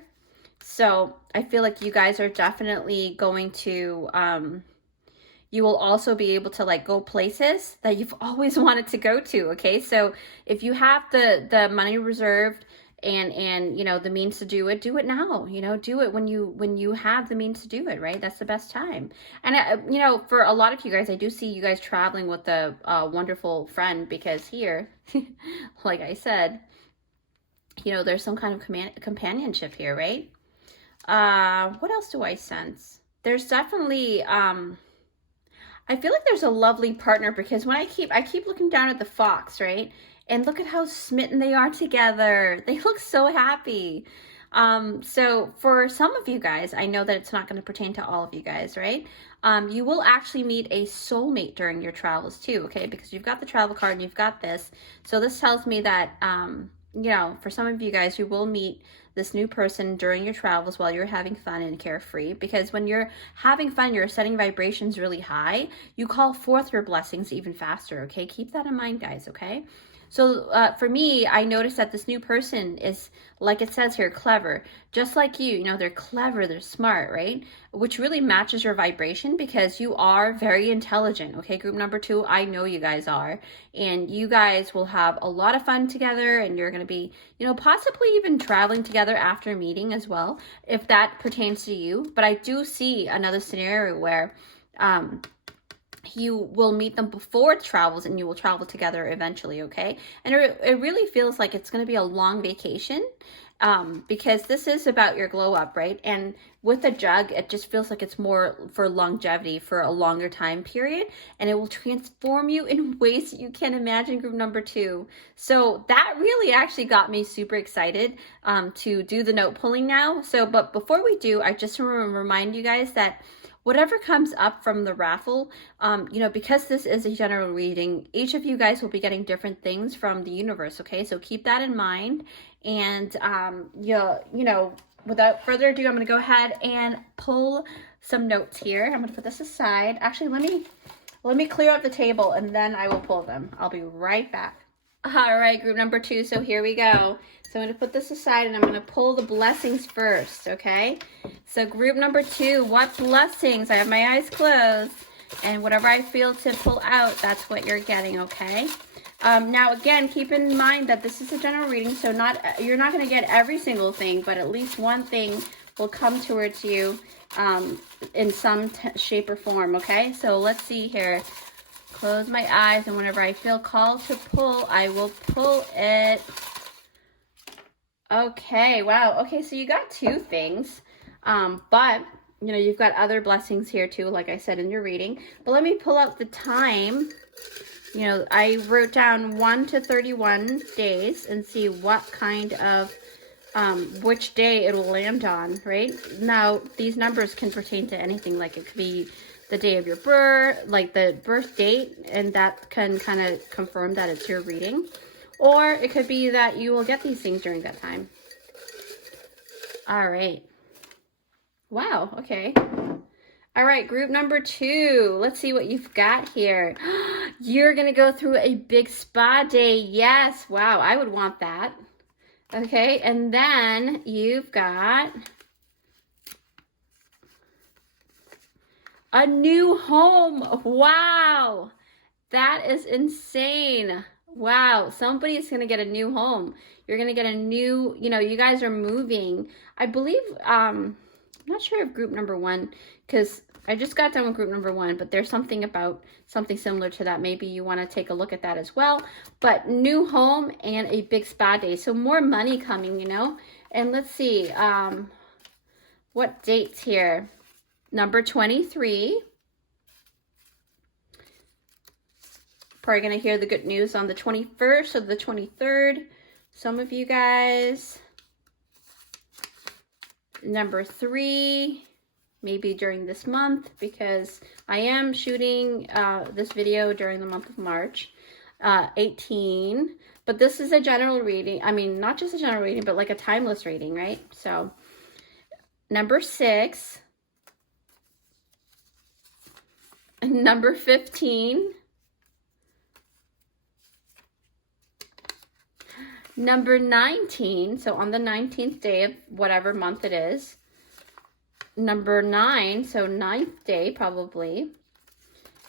So I feel like you guys are definitely going to, you will also be able to like go places that you've always wanted to go to, okay? So if you have the money reserved and you know, the means to do it now. You know, do it when you have the means to do it, right? That's the best time. And you know, for a lot of you guys, I do see you guys traveling with a wonderful friend, because here, like I said, you know, there's some kind of companionship here, right? What else do I sense? There's definitely I feel like there's a lovely partner, because when I keep looking down at the fox, right? And look at how smitten they are together. They look so happy. So for some of you guys, I know that it's not going to pertain to all of you guys, right? You will actually meet a soulmate during your travels too, okay? Because you've got the travel card and you've got this. So this tells me that, you know, for some of you guys, you will meet this new person during your travels while you're having fun and carefree. Because when you're having fun, you're setting vibrations really high. You call forth your blessings even faster, okay? Keep that in mind, guys, okay? So for me, I noticed that this new person is, like it says here, clever. Just like you know, they're clever, they're smart, right? Which really matches your vibration, because you are very intelligent, okay? Group number 2, I know you guys are. And you guys will have a lot of fun together, and you're going to be, you know, possibly even traveling together after meeting as well, if that pertains to you. But I do see another scenario where you will meet them before travels, and you will travel together eventually, okay? And it really feels like it's going to be a long vacation, because this is about your glow up, right? And with the jug, it just feels like it's more for longevity, for a longer time period, and it will transform you in ways that you can't imagine, group number 2. So that really actually got me super excited to do the note pulling now. So, but before we do, I just want to remind you guys that whatever comes up from the raffle, you know, because this is a general reading, each of you guys will be getting different things from the universe, okay? So keep that in mind. And, you know, without further ado, I'm going to go ahead and pull some notes here. I'm going to put this aside. Actually, let me clear out the table, and then I will pull them. I'll be right back. All right, group number 2. So here we go. So I'm going to put this aside, and I'm going to pull the blessings first, okay? So group number 2, what blessings? I have my eyes closed, and whatever I feel to pull out, that's what you're getting, okay? Now, again, keep in mind that this is a general reading, so you're not going to get every single thing, but at least one thing will come towards you in some shape or form, okay? So let's see here. Close my eyes, and whenever I feel called to pull, I will pull it. Okay, wow. Okay, so you got 2 things, but, you know, you've got other blessings here too, like I said in your reading. But let me pull out the time. You know, I wrote down 1 to 31 days and see what kind of, which day it will land on, right? Now, these numbers can pertain to anything, like it could be the day of your birth, like the birth date, and that can kind of confirm that it's your reading. Or it could be that you will get these things during that time. All right. Wow, okay. All right, group number 2. Let's see what you've got here. You're going to go through a big spa day. Yes, wow, I would want that. Okay, and then you've got a new home. Wow, that is insane. Wow, somebody's going to get a new home. You're going to get a new, you know, you guys are moving. I believe, I'm not sure if group number 1, because I just got done with group number 1, but there's something about something similar to that. Maybe you want to take a look at that as well. But new home and a big spa day. So more money coming, you know. And let's see, what dates here? Number 23. Probably going to hear the good news on the 21st or the 23rd. Some of you guys. Number 3, maybe during this month, because I am shooting this video during the month of March. 18. But this is a general reading. I mean, not just a general reading, but like a timeless reading, right? So, number 6. Number 15. Number 19, so on the 19th day of whatever month it is. Number 9, so 9th day probably.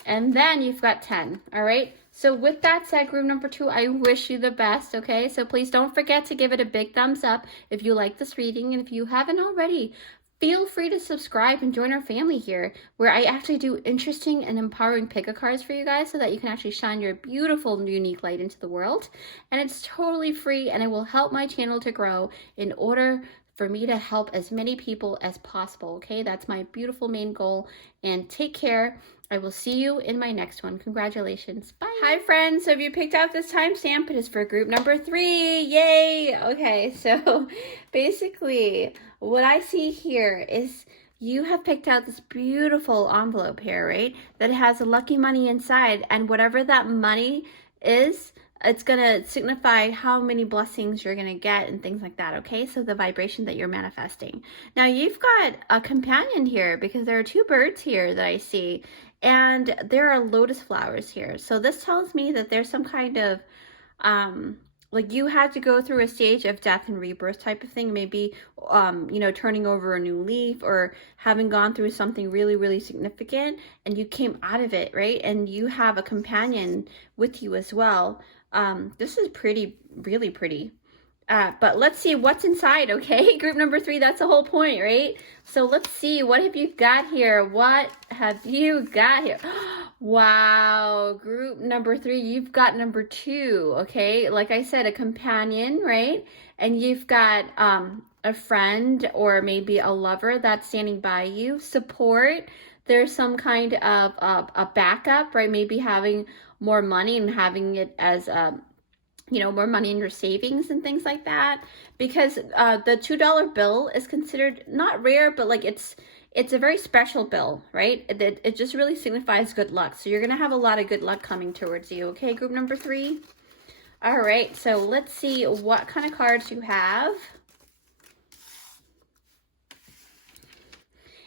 And then you've got 10, all right? So with that said, group number 2, I wish you the best, okay? So please don't forget to give it a big thumbs up if you like this reading. And if you haven't already, feel free to subscribe and join our family here, where I actually do interesting and empowering pick-a cards for you guys so that you can actually shine your beautiful, unique light into the world. And it's totally free, and it will help my channel to grow in order for me to help as many people as possible, okay? That's my beautiful main goal. And take care. I will see you in my next one. Congratulations. Bye. Hi, friends. So if you picked out this timestamp, it is for group number 3. Yay. Okay, so basically what I see here is you have picked out this beautiful envelope here, right? That has lucky money inside, and whatever that money is, it's going to signify how many blessings you're going to get and things like that, okay? So the vibration that you're manifesting. Now, you've got a companion here because there are 2 birds here that I see, and there are lotus flowers here. So this tells me that there's some kind of, like you had to go through a stage of death and rebirth type of thing, maybe, you know, turning over a new leaf or having gone through something really, really significant, and you came out of it, right? And you have a companion with you as well. This is pretty, really pretty. But let's see what's inside, okay? Group number 3, that's the whole point, right? So let's see, what have you got here? What have you got here? Wow, group number 3, you've got number 2, okay? Like I said, a companion, right? And you've got a friend or maybe a lover that's standing by you. Support. There's some kind of a backup, right? Maybe having more money and having it as you know, more money in your savings and things like that, because the $2 bill is considered not rare, but like it's a very special bill, right? It just really signifies good luck. So you're gonna have a lot of good luck coming towards you, okay? Group number 3. All right, so let's see what kind of cards you have.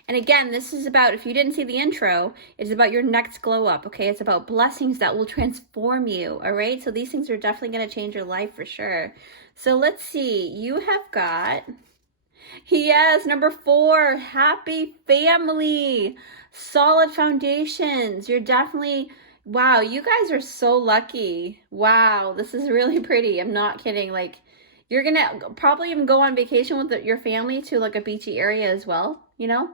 And again, this is about, if you didn't see the intro, it's about your next glow up, okay? It's about blessings that will transform you, all right? So these things are definitely going to change your life for sure. So let's see. You have got, yes, number 4, happy family, solid foundations. You're definitely, wow, you guys are so lucky. Wow, this is really pretty. I'm not kidding. Like, you're going to probably even go on vacation with your family to like a beachy area as well, you know?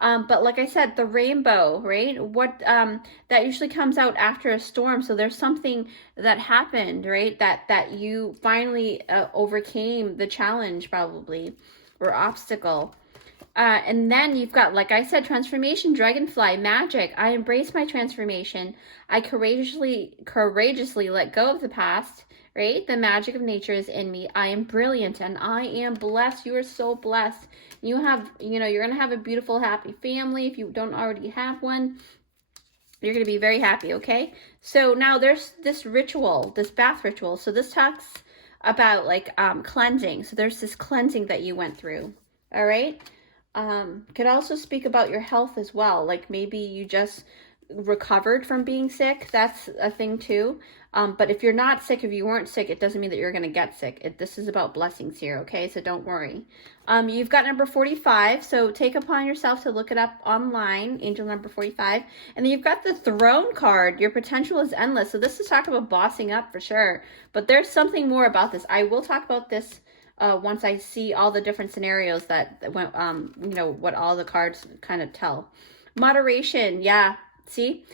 But like I said, the rainbow, right? What that usually comes out after a storm. So there's something that happened, right? That you finally overcame the challenge, probably, or obstacle. And then you've got, like I said, transformation, dragonfly, magic. I embrace my transformation. I courageously let go of the past. Right? The magic of nature is in me. I am brilliant and I am blessed. You are so blessed. You have, you know, you're going to have a beautiful, happy family. If you don't already have one, you're going to be very happy, okay? So now there's this ritual, this bath ritual. So this talks about like cleansing. So there's this cleansing that you went through, all right? Could also speak about your health as well. Like maybe you just recovered from being sick. That's a thing too. But if you're not sick, if you weren't sick, it doesn't mean that you're going to get sick. This is about blessings here, okay? So don't worry. You've got number 45, so take upon yourself to look it up online, angel number 45. And then you've got the throne card. Your potential is endless. So this is talking about bossing up for sure. But there's something more about this. I will talk about this once I see all the different scenarios that went, you know, what all the cards kind of tell. Moderation, yeah, see?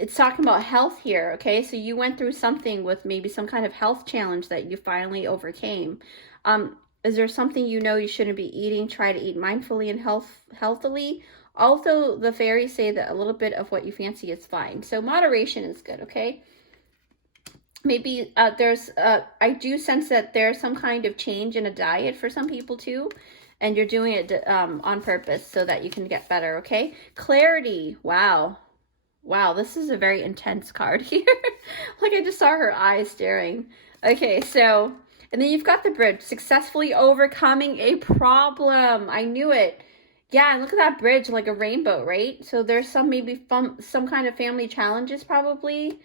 It's talking about health here, okay? So you went through something with maybe some kind of health challenge that you finally overcame. Is there something you know you shouldn't be eating? Try to eat mindfully and healthily. Also, the fairies say that a little bit of what you fancy is fine. So moderation is good, okay? Maybe I do sense that there's some kind of change in a diet for some people too. And you're doing it on purpose so that you can get better, okay? Clarity, wow. Wow, this is a very intense card here. Like I just saw her eyes staring. Okay, so, and then you've got the bridge, successfully overcoming a problem. I knew it. Yeah, and look at that bridge, like a rainbow, right? So there's some maybe some kind of family challenges probably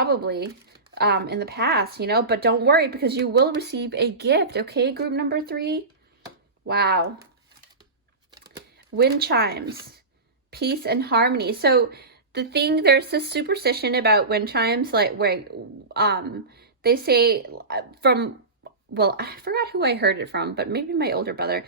in the past, you know, but don't worry because you will receive a gift, okay? Group number 3. Wow. Wind chimes, peace and harmony. So the thing, there's this superstition about wind chimes, like where they say from, well, I forgot who I heard it from, but maybe my older brother.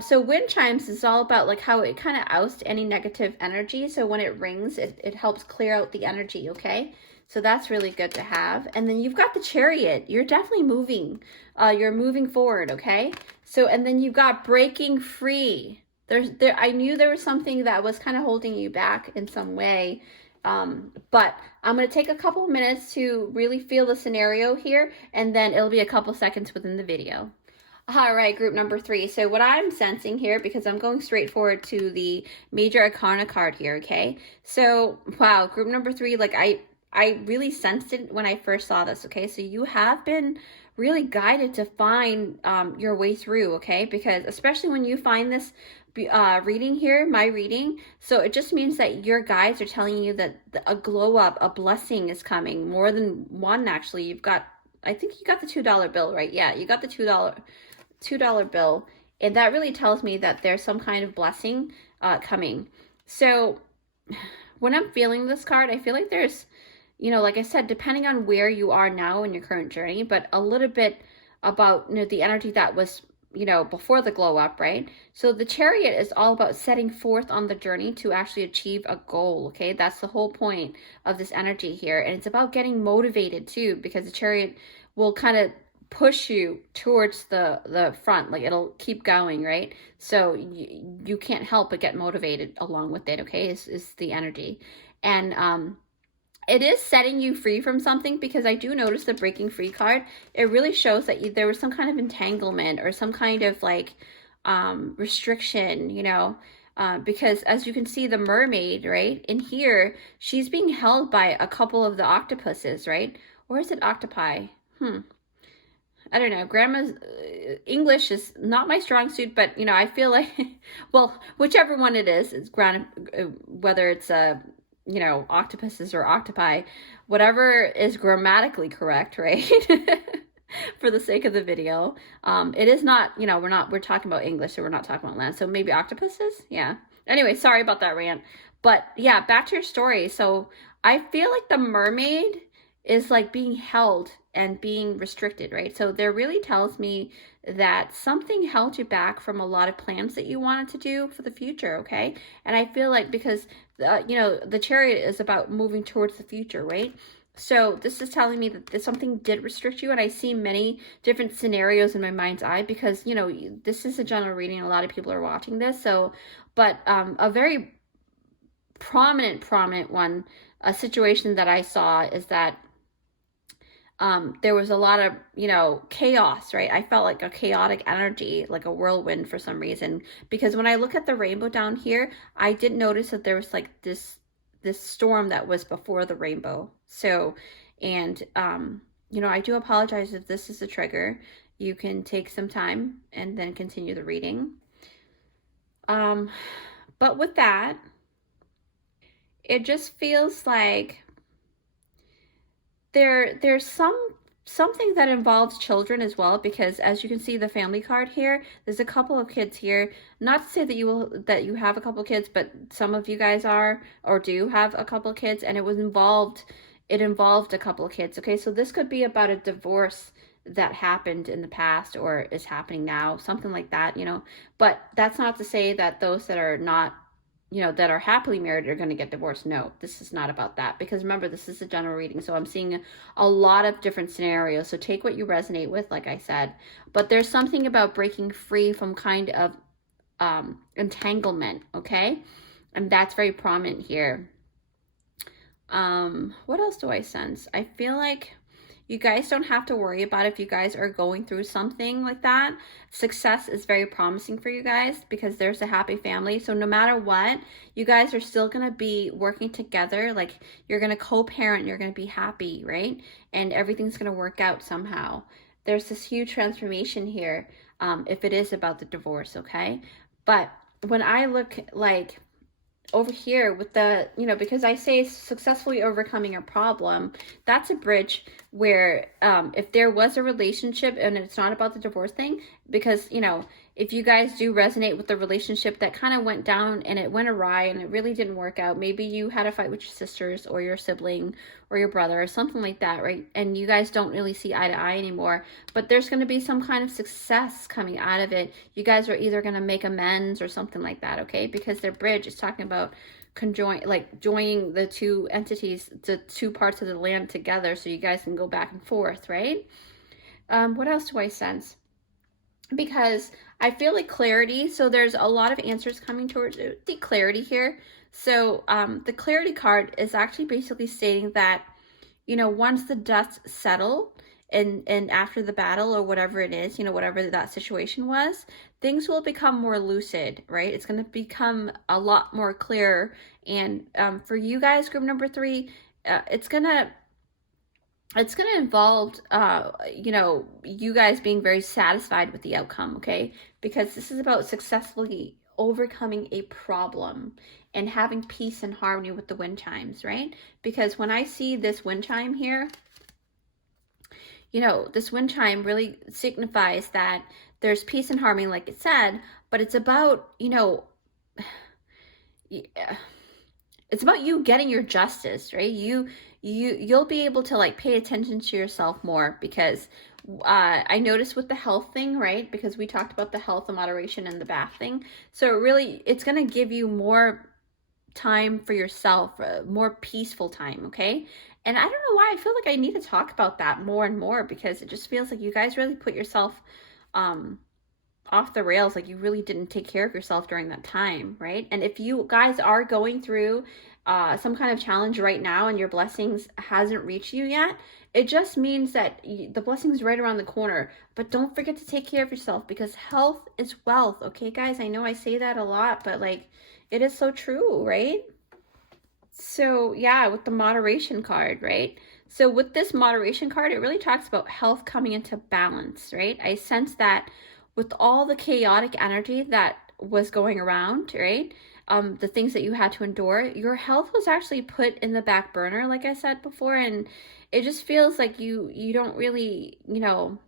So wind chimes is all about like how it kind of ousts any negative energy. So when it rings, it helps clear out the energy, okay? So that's really good to have. And then you've got the chariot. You're definitely moving. You're moving forward, okay? So, and then you've got breaking free. I knew there was something that was kind of holding you back in some way. But I'm going to take a couple minutes to really feel the scenario here, and then it'll be a couple seconds within the video. All right, group number 3. So what I'm sensing here, because I'm going straight forward to the Major Arcana card here, okay? So, wow, group number 3, like I really sensed it when I first saw this, okay? So you have been really guided to find your way through, okay? Because especially when you find this reading here, my reading, so it just means that your guides are telling you that a glow up, a blessing is coming. More than one, actually. You've got, I think you got the $2 bill, right? Yeah, you got the $2 bill, and that really tells me that there's some kind of blessing coming. So when I'm feeling this card, I feel like there's, you know, like I said, depending on where you are now in your current journey, but a little bit about, you know, the energy that was, you know, before the glow up, right? So the chariot is all about setting forth on the journey to actually achieve a goal, okay? That's the whole point of this energy here. And it's about getting motivated too, because the chariot will kind of push you towards the front, like it'll keep going, right? So you can't help but get motivated along with it, okay? Is the energy. And it is setting you free from something, because I do notice the breaking free card. It really shows that there was some kind of entanglement or some kind of like restriction, you know, because as you can see, the mermaid, right, in here, she's being held by a couple of the octopuses, right? Or is it octopi? I don't know. Grandma's English is not my strong suit, but you know, I feel like, well, whichever one it is, whether it's a, you know, octopuses or octopi, whatever is grammatically correct, right? For the sake of the video. It is not, you know, we're talking about English, so we're not talking about land. So maybe octopuses? Yeah. Anyway, sorry about that rant. But yeah, back to your story. So I feel like the mermaid is like being held and being restricted, right? So there really tells me that something held you back from a lot of plans that you wanted to do for the future, okay? And I feel like because, you know, the chariot is about moving towards the future, right? So this is telling me that something did restrict you, and I see many different scenarios in my mind's eye, because, you know, this is a general reading, a lot of people are watching this, so, but a very prominent one, a situation that I saw is that there was a lot of, you know, chaos, right? I felt like a chaotic energy, like a whirlwind for some reason, because when I look at the rainbow down here, I did notice that there was like this storm that was before the rainbow. So, and, you know, I do apologize if this is a trigger. You can take some time and then continue the reading. But with that, it just feels like there's something that involves children as well, because as you can see the family card here, there's a couple of kids here. Not to say that you have a couple of kids, but some of you guys are or do have a couple of kids, and it involved a couple of kids, okay? So this could be about a divorce that happened in the past or is happening now, something like that, you know. But that's not to say that those that are not, you know, that are happily married are going to get divorced. No, this is not about that, because remember, this is a general reading, so I'm seeing a lot of different scenarios, so take what you resonate with, like I said. But there's something about breaking free from kind of entanglement, okay? And that's very prominent here. What else do I sense? I feel like you guys don't have to worry about if you guys are going through something like that. Success is very promising for you guys, because there's a happy family. So no matter what, you guys are still going to be working together. Like, you're going to co-parent, you're going to be happy, right? And everything's going to work out somehow. There's this huge transformation here, if it is about the divorce, okay? But when I look like over here with the, you know, because I say successfully overcoming a problem, that's a bridge where if there was a relationship and it's not about the divorce thing, because, you know, if you guys do resonate with the relationship that kind of went down and it went awry and it really didn't work out, maybe you had a fight with your sisters or your sibling or your brother or something like that, right? And you guys don't really see eye to eye anymore, but there's going to be some kind of success coming out of it. You guys are either going to make amends or something like that, okay? Because their bridge is talking about joining the two entities, the two parts of the land together so you guys can go back and forth, right? What else do I sense? Because I feel like clarity, so there's a lot of answers coming towards the clarity here. So the clarity card is actually basically stating that, you know, once the dust settle and after the battle or whatever it is, you know, whatever that situation was, things will become more lucid, right? It's going to become a lot more clear. And for you guys, group number 3, it's going to involve, you know, you guys being very satisfied with the outcome, okay? Because this is about successfully overcoming a problem and having peace and harmony with the wind chimes, right? Because when I see this wind chime here, you know, this wind chime really signifies that there's peace and harmony, like it said, but it's about, you know, it's about you getting your justice, right? You'll be able to like pay attention to yourself more, because I noticed with the health thing, right? Because we talked about the health, the moderation, and the bath thing. So really, it's going to give you more time for yourself, more peaceful time, okay? And I don't know why, I feel like I need to talk about that more and more, because it just feels like you guys really put yourself off the rails, like you really didn't take care of yourself during that time, right? And if you guys are going through some kind of challenge right now and your blessings hasn't reached you yet, it just means that the blessing's right around the corner. But don't forget to take care of yourself, because health is wealth, okay, guys? I know I say that a lot, but like, it is so true, right? So yeah, with the moderation card, right? So with this moderation card, it really talks about health coming into balance, right? I sense that with all the chaotic energy that was going around, right? The things that you had to endure, your health was actually put in the back burner, like I said before, and it just feels like you don't really, you know,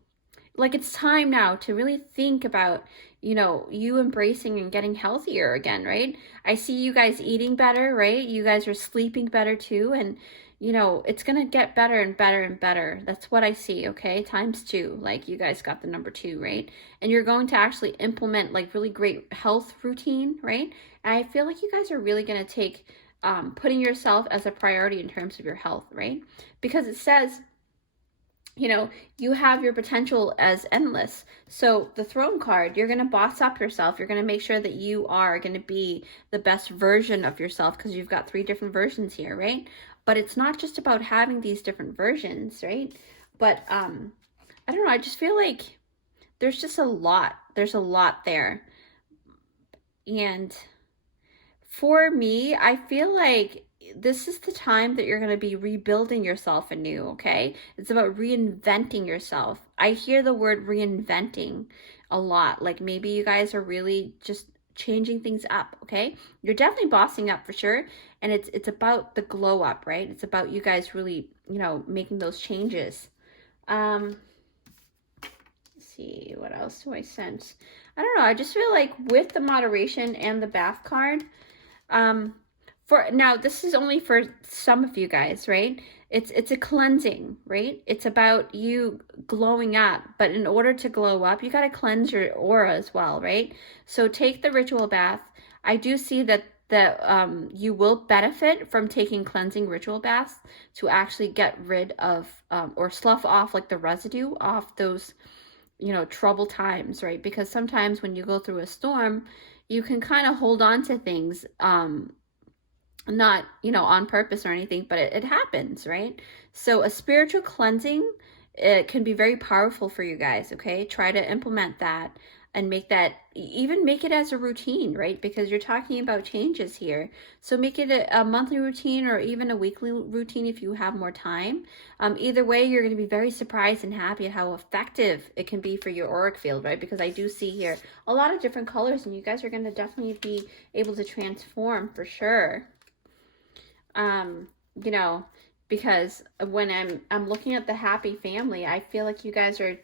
like it's time now to really think about, you know, you embracing and getting healthier again, right? I see you guys eating better, right? You guys are sleeping better too, and you know, it's gonna get better and better and better. That's what I see, okay? ×2, like you guys got the number 2, right? And you're going to actually implement like really great health routine, right? And I feel like you guys are really gonna take putting yourself as a priority in terms of your health, right? Because it says, you know, you have your potential as endless. So the throne card, you're going to boss up yourself. You're going to make sure that you are going to be the best version of yourself, because you've got 3 different versions here, right? But it's not just about having these different versions, right? But I don't know, I just feel like there's just a lot. There's a lot there. And for me, I feel like this is the time that you're going to be rebuilding yourself anew, okay? It's about reinventing yourself. I hear the word reinventing a lot. Like maybe you guys are really just changing things up, okay? You're definitely bossing up for sure. And it's about the glow up, right? It's about you guys really, you know, making those changes. Let's see, what else do I sense? I don't know. I just feel like with the moderation and the bath card, for now, this is only for some of you guys, right? It's a cleansing, right? It's about you glowing up, but in order to glow up, you got to cleanse your aura as well, right? So take the ritual bath. I do see that you will benefit from taking cleansing ritual baths to actually get rid of or slough off like the residue off those, you know, trouble times, right? Because sometimes when you go through a storm, you can kind of hold on to things, not, you know, on purpose or anything, but it happens, right? So a spiritual cleansing, it can be very powerful for you guys, okay? Try to implement that and make that, even make it as a routine, right? Because you're talking about changes here. So make it a monthly routine or even a weekly routine if you have more time. Either way, you're going to be very surprised and happy at how effective it can be for your auric field, right? Because I do see here a lot of different colors, and you guys are going to definitely be able to transform for sure. You know, because when I'm looking at the happy family, I feel like you guys are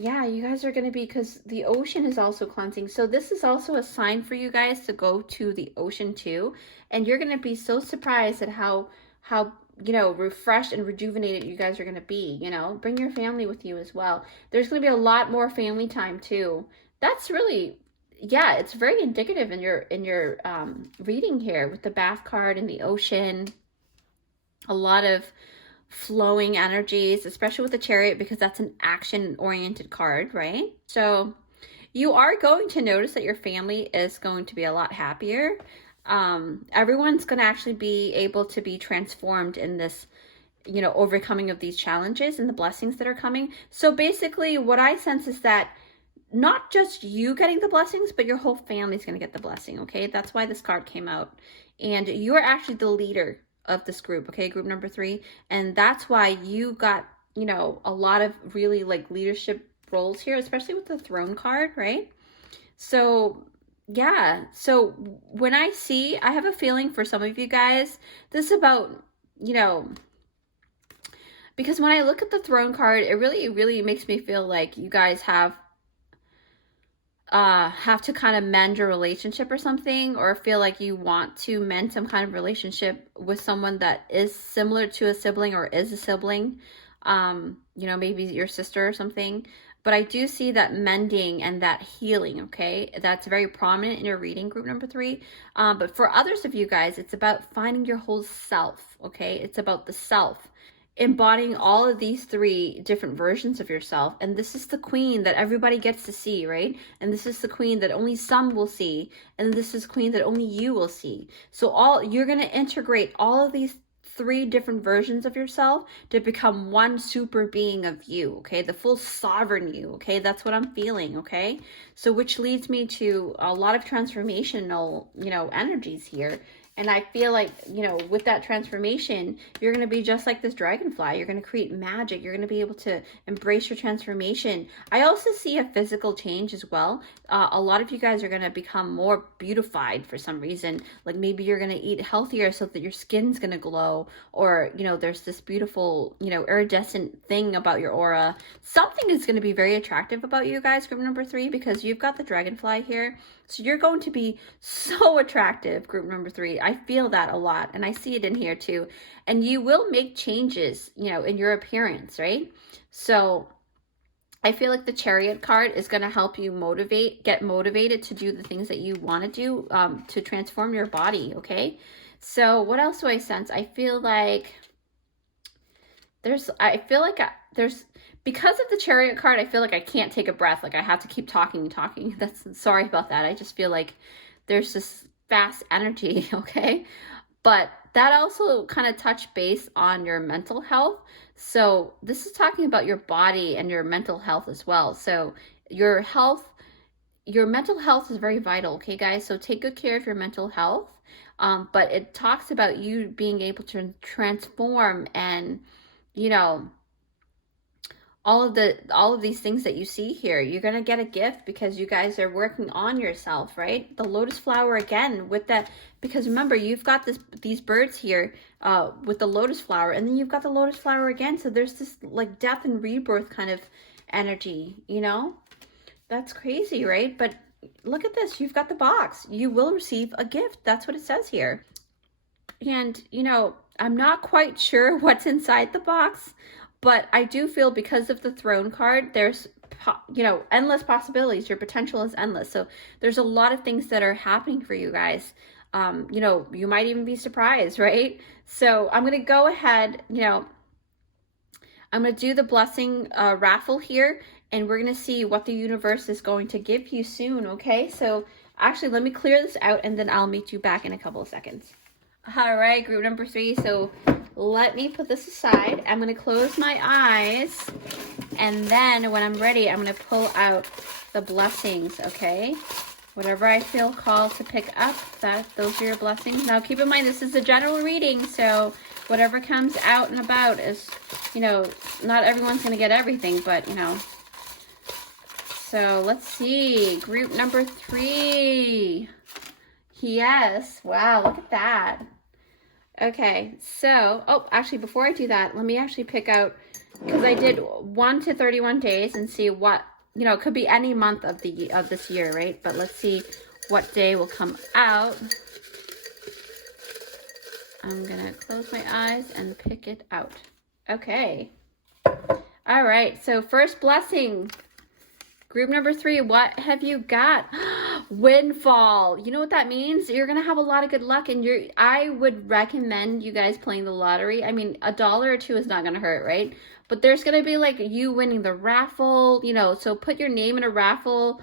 Yeah, you guys are going to be, because the ocean is also cleansing. So this is also a sign for you guys to go to the ocean too. And you're going to be so surprised at how, you know, refreshed and rejuvenated you guys are going to be, you know. Bring your family with you as well. There's going to be a lot more family time too. That's really, yeah, it's very indicative in your reading here with the bath card and the ocean. A lot of flowing energies, especially with the Chariot, because that's an action-oriented card, right? So you are going to notice that your family is going to be a lot happier. Everyone's going to actually be able to be transformed in this, you know, overcoming of these challenges and the blessings that are coming. So basically what I sense is that not just you getting the blessings, but your whole family's going to get the blessing, okay? That's why this card came out. And you are actually the leader of this group, okay? Group number 3. And that's why you got, you know, a lot of really like leadership roles here, especially with the throne card, right? So yeah, so when I have a feeling for some of you guys, this is about, you know, because when I look at the throne card, it really makes me feel like you guys have to kind of mend your relationship or something, or feel like you want to mend some kind of relationship with someone that is similar to a sibling or is a sibling, you know, maybe your sister or something. But I do see that mending and that healing, okay? That's very prominent in your reading, group number 3. But for others of you guys, it's about finding your whole self, okay? It's about the self, embodying all of these 3 different versions of yourself. And this is the queen that everybody gets to see, right? And this is the queen that only some will see, and this is queen that only you will see. So you're going to integrate all of these 3 different versions of yourself to become one super being of you, okay? The full sovereign you, okay? That's what I'm feeling, okay? So which leads me to a lot of transformational, you know, energies here. And I feel like, you know, with that transformation, you're going to be just like this dragonfly. You're going to create magic. You're going to be able to embrace your transformation. I also see a physical change as well. A lot of you guys are going to become more beautified for some reason. Like maybe you're going to eat healthier so that your skin's going to glow. Or, you know, there's this beautiful, you know, iridescent thing about your aura. Something is going to be very attractive about you guys, group number 3, because you've got the dragonfly here. So you're going to be so attractive, group number 3. I feel that a lot, and I see it in here too. And you will make changes, you know, in your appearance, right? So I feel like the Chariot card is going to help you get motivated to do the things that you want to do, to transform your body, okay? So what else do I sense? I feel like there's, because of the Chariot card, I feel like I can't take a breath. Like I have to keep talking. Sorry about that. I just feel like there's this fast energy, okay? But that also kind of touched base on your mental health. So this is talking about your body and your mental health as well. So your mental health is very vital, okay, guys? So take good care of your mental health. But it talks about you being able to transform and, you know, all of these things that you see here. You're going to get a gift because you guys are working on yourself, right? The lotus flower again with that, because remember, you've got these birds here with the lotus flower, and then you've got the lotus flower again. So there's this like death and rebirth kind of energy, you know? That's crazy, right? But look at this. You've got the box. You will receive a gift. That's what it says here. And, you know, I'm not quite sure what's inside the box, but I do feel because of the throne card, there's, you know, endless possibilities. Your potential is endless. So there's a lot of things that are happening for you guys. You know, you might even be surprised, right? So I'm going to go ahead, you know, I'm going to do the blessing raffle here, and we're going to see what the universe is going to give you soon, okay? So actually, let me clear this out, and then I'll meet you back in a couple of seconds. All right, group number 3. So let me put this aside. I'm going to close my eyes, and then when I'm ready, I'm going to pull out the blessings, okay? Whatever I feel called to pick up, those are your blessings. Now, keep in mind, this is a general reading, so whatever comes out and about is, you know, not everyone's going to get everything, but, you know. So let's see, group number 3. Yes, wow, look at that. Okay, so, oh, actually, before I do that, let me actually pick out because I did 1 to 31 days and see what, you know, it could be any month of this year, right? But let's see what day will come out. I'm gonna close my eyes and pick it out. Okay. All right, so first blessing. Group number 3, what have you got? Windfall. You know what that means? You're going to have a lot of good luck, and I would recommend you guys playing the lottery. I mean, $1 or $2 is not going to hurt, right? But there's going to be like you winning the raffle, you know, so put your name in a raffle,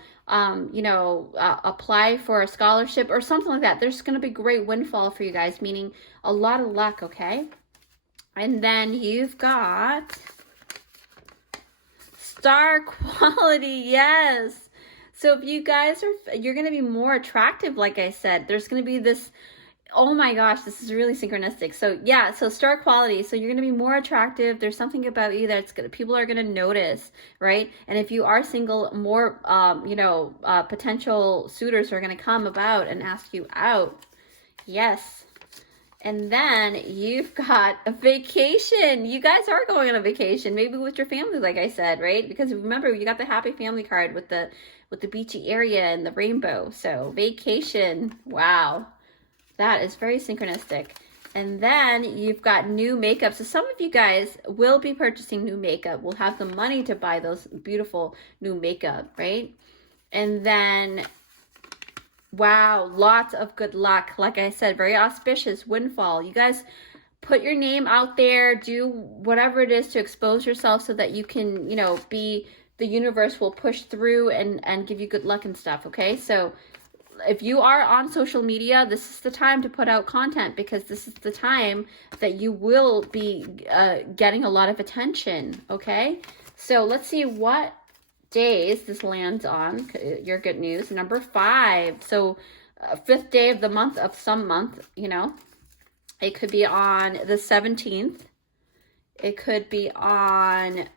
you know, apply for a scholarship or something like that. There's going to be great windfall for you guys, meaning a lot of luck, okay? And then you've got star quality, yes. So if you guys you're going to be more attractive, like I said. There's going to be this, oh my gosh, this is really synchronistic. So yeah, so star quality. So you're going to be more attractive. There's something about you that's going to, people are going to notice, right? And if you are single, more, you know, potential suitors are going to come about and ask you out. Yes. And then you've got a vacation. You guys are going on a vacation, maybe with your family, like I said, right? Because remember, you got the happy family card with the beachy area and the rainbow. So vacation. Wow. That is very synchronistic. And then you've got new makeup. So some of you guys will be purchasing new makeup. Will have the money to buy those beautiful new makeup, right? And then wow, lots of good luck. Like I said, very auspicious windfall. You guys put your name out there, do whatever it is to expose yourself so that you can, you know, the universe will push through and give you good luck and stuff, okay? So if you are on social media, this is the time to put out content, because this is the time that you will be getting a lot of attention, okay? So let's see what days this lands on your good news. Number 5, so 5th day of the month, of some month, you know, it could be on the 17th, it could be on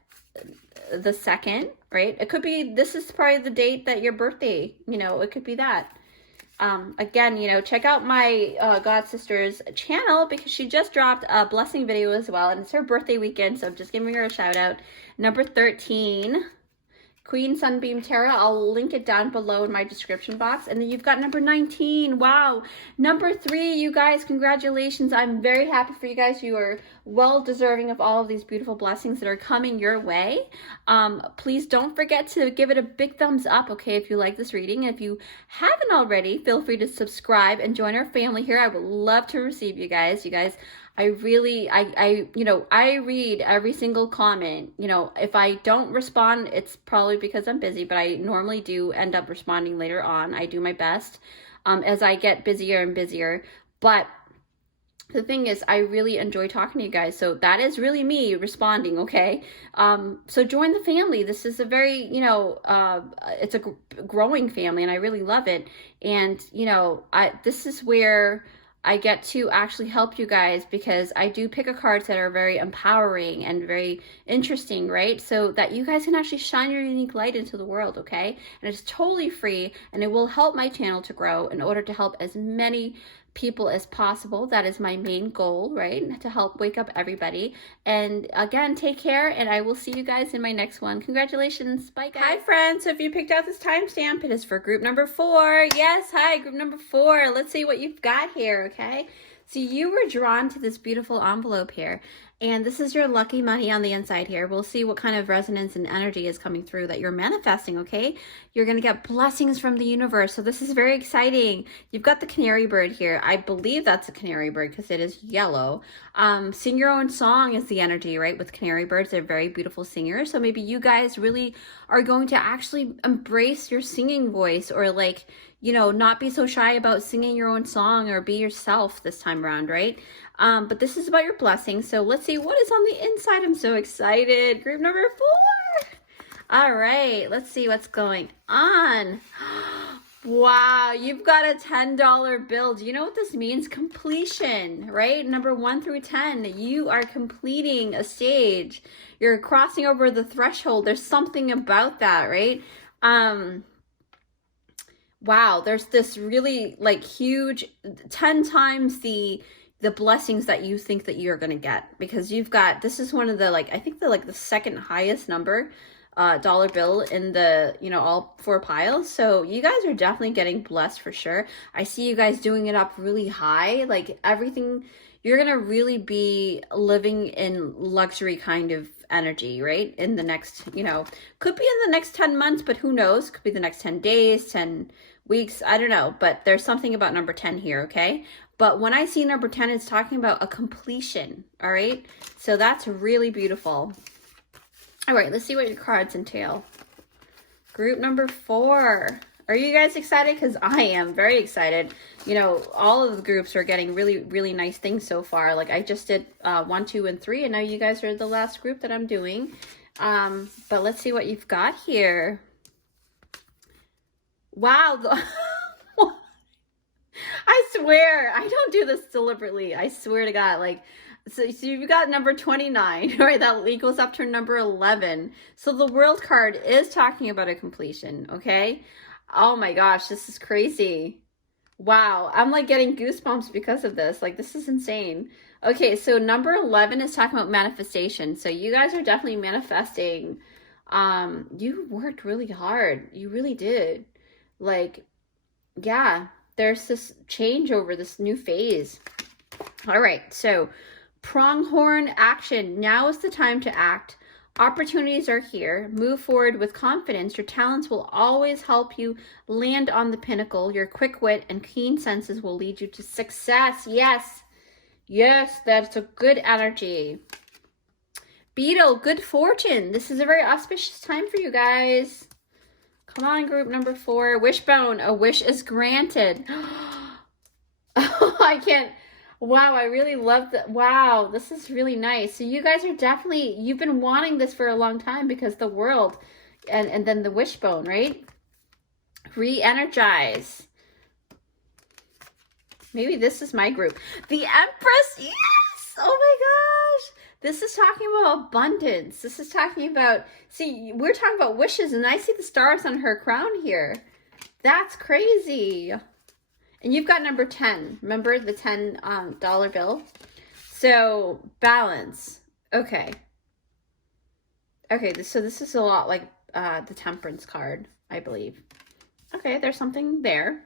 the 2nd, right? It could be, this is probably the date that your birthday, you know, it could be that. Again, you know, check out my God Sister's channel, because she just dropped a blessing video as well, and it's her birthday weekend, so I'm just giving her a shout out. Number 13, Queen Sunbeam Tarot. I'll link it down below in my description box. And then you've got number 19. Wow. Number 3, you guys, congratulations. I'm very happy for you guys. You are well deserving of all of these beautiful blessings that are coming your way. Please don't forget to give it a big thumbs up, okay, if you like this reading. If you haven't already, feel free to subscribe and join our family here. I would love to receive you guys. You guys, I really, you know, I read every single comment. You know, if I don't respond, it's probably because I'm busy, but I normally do end up responding later on. I do my best as I get busier and busier. But the thing is, I really enjoy talking to you guys. So that is really me responding, okay? So join the family. This is a very, you know, it's a growing family, and I really love it. And, you know, this is where I get to actually help you guys, because I do pick a cards that are very empowering and very interesting, right? So that you guys can actually shine your unique light into the world, okay? And it's totally free, and it will help my channel to grow in order to help as many people as possible. That is my main goal, right? To help wake up everybody. And again, take care, and I will see you guys in my next one. Congratulations. Bye, guys. Hi, friends. So if you picked out this timestamp, it is for group number 4. Yes, hi, group number 4. Let's see what you've got here, okay? So you were drawn to this beautiful envelope here, and this is your lucky money on the inside here. We'll see what kind of resonance and energy is coming through that you're manifesting, okay? You're going to get blessings from the universe, so this is very exciting. You've got the canary bird here. I believe that's a canary bird because it is yellow. Sing your own song is the energy, right? With canary birds, they're very beautiful singers, so maybe you guys really are going to actually embrace your singing voice, or like, you know, not be so shy about singing your own song, or be yourself this time around, right? But this is about your blessings. So let's see what is on the inside. I'm so excited. Group number 4. All right, let's see what's going on. Wow, you've got a $10 bill. Do you know what this means? Completion, right? Number 1 through 10, you are completing a stage. You're crossing over the threshold. There's something about that, right? Wow, there's this really like huge, 10 times the, the blessings that you think that you're going to get, because you've got, this is one of the, like, I think the second highest number dollar bill in the, you know, all 4 piles. So you guys are definitely getting blessed for sure. I see you guys doing it up really high, like everything. You're going to really be living in luxury kind of energy, right? In the next, you know, could be in the next 10 months, but who knows? Could be the next 10 days, 10 weeks. I don't know, but there's something about number 10 here, okay? But when I see number 10, it's talking about a completion, all right? So that's really beautiful. All right, let's see what your cards entail. Group number 4. Are you guys excited? Because I am very excited. You know, all of the groups are getting really, really nice things so far. Like I just did 1, 2, and 3, and now you guys are the last group that I'm doing. But let's see what you've got here. Wow. I swear, I don't do this deliberately. I swear to God, like, so you've got number 29, right? That equals up to number 11. So the world card is talking about a completion, okay? Oh my gosh, this is crazy. Wow, I'm like getting goosebumps because of this. Like, this is insane. Okay, so number 11 is talking about manifestation. So you guys are definitely manifesting. You worked really hard. You really did. Like, yeah, there's this change over this new phase. All right, so pronghorn action. Now is the time to act. Opportunities are here. Move forward with confidence. Your talents will always help you land on the pinnacle. Your quick wit and keen senses will lead you to success. Yes. Yes, that's a good energy. Beetle, good fortune. This is a very auspicious time for you guys. Come on, group number 4. Wishbone, a wish is granted. I can't. Wow, I really love that. Wow, this is really nice. So you guys are definitely, you've been wanting this for a long time because the world and then the wishbone, right? Re-energize. Maybe this is my group. The Empress, yes! Oh my gosh! This is talking about abundance. This is talking about, see, we're talking about wishes, and I see the stars on her crown here. That's crazy. And you've got number 10. Remember the $10 dollar bill? So, balance. Okay. Okay, so this is a lot like the Temperance card, I believe. Okay, there's something there.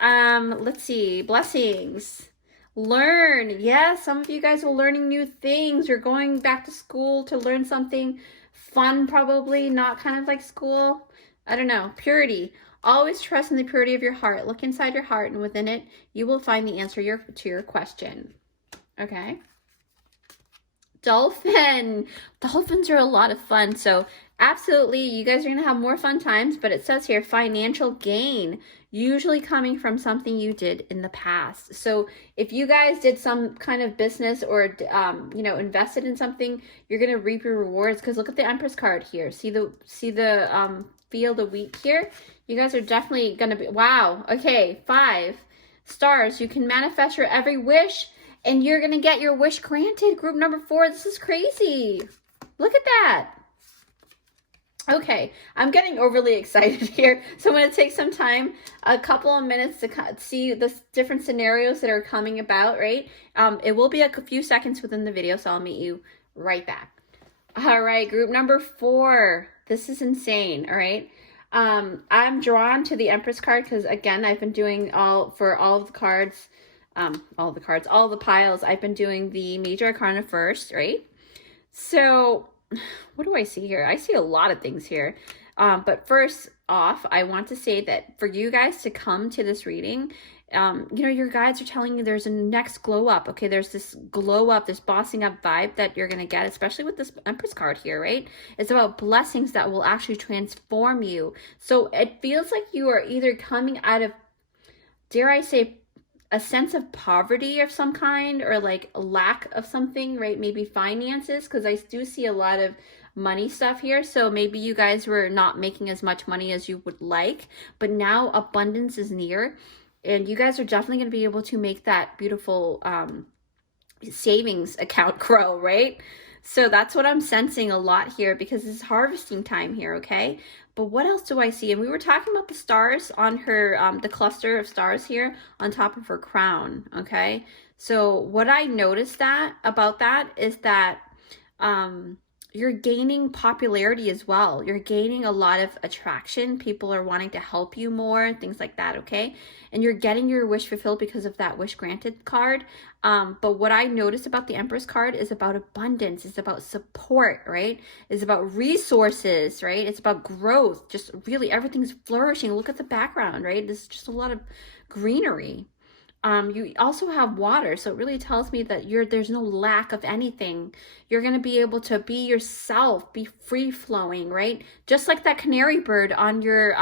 Let's see. Blessings. Learn. Yes, some of you guys are learning new things. You're going back to school to learn something fun, probably. Not kind of like school. I don't know. Purity. Always trust in the purity of your heart. Look inside your heart, and within it, you will find the answer to your question. Okay. Dolphin. Dolphins are a lot of fun. So absolutely, you guys are going to have more fun times, but it says here, financial gain, usually coming from something you did in the past. So if you guys did some kind of business or, you know, invested in something, you're going to reap your rewards. Because look at the Empress card here. See the field of wheat here? You guys are definitely going to be, wow. Okay, 5 stars. You can manifest your every wish, and you're going to get your wish granted. Group number 4, this is crazy. Look at that. Okay, I'm getting overly excited here. So I'm going to take some time, a couple of minutes to see the different scenarios that are coming about, right? It will be a few seconds within the video, so I'll meet you right back. All right, group number 4. This is insane, all right? I'm drawn to the Empress card because, again, I've been doing all the cards, all the piles. I've been doing the Major Arcana first, right? So what do I see here? I see a lot of things here. But first off, I want to say that for you guys to come to this reading, you know, your guides are telling you there's a next glow up. Okay, there's this glow up, this bossing up vibe that you're going to get, especially with this Empress card here, right? It's about blessings that will actually transform you. So it feels like you are either coming out of, dare I say, a sense of poverty of some kind, or like a lack of something, right? Maybe finances, because I do see a lot of money stuff here. So maybe you guys were not making as much money as you would like, but now abundance is near, and you guys are definitely going to be able to make that beautiful savings account grow, right? So that's what I'm sensing a lot here because it's harvesting time here, okay? But what else do I see? And we were talking about the stars on her, the cluster of stars here on top of her crown, okay? So what I noticed about that is that you're gaining popularity as well. You're gaining a lot of attraction. People are wanting to help you more, things like that, okay? And you're getting your wish fulfilled because of that wish granted card. But what I noticed about the Empress card is about abundance. It's about support, right? It's about resources, right? It's about growth. Just really everything's flourishing. Look at the background, right? There's just a lot of greenery. You also have water, so it really tells me that there's no lack of anything. You're going to be able to be yourself, be free flowing, right? Just like that canary bird on your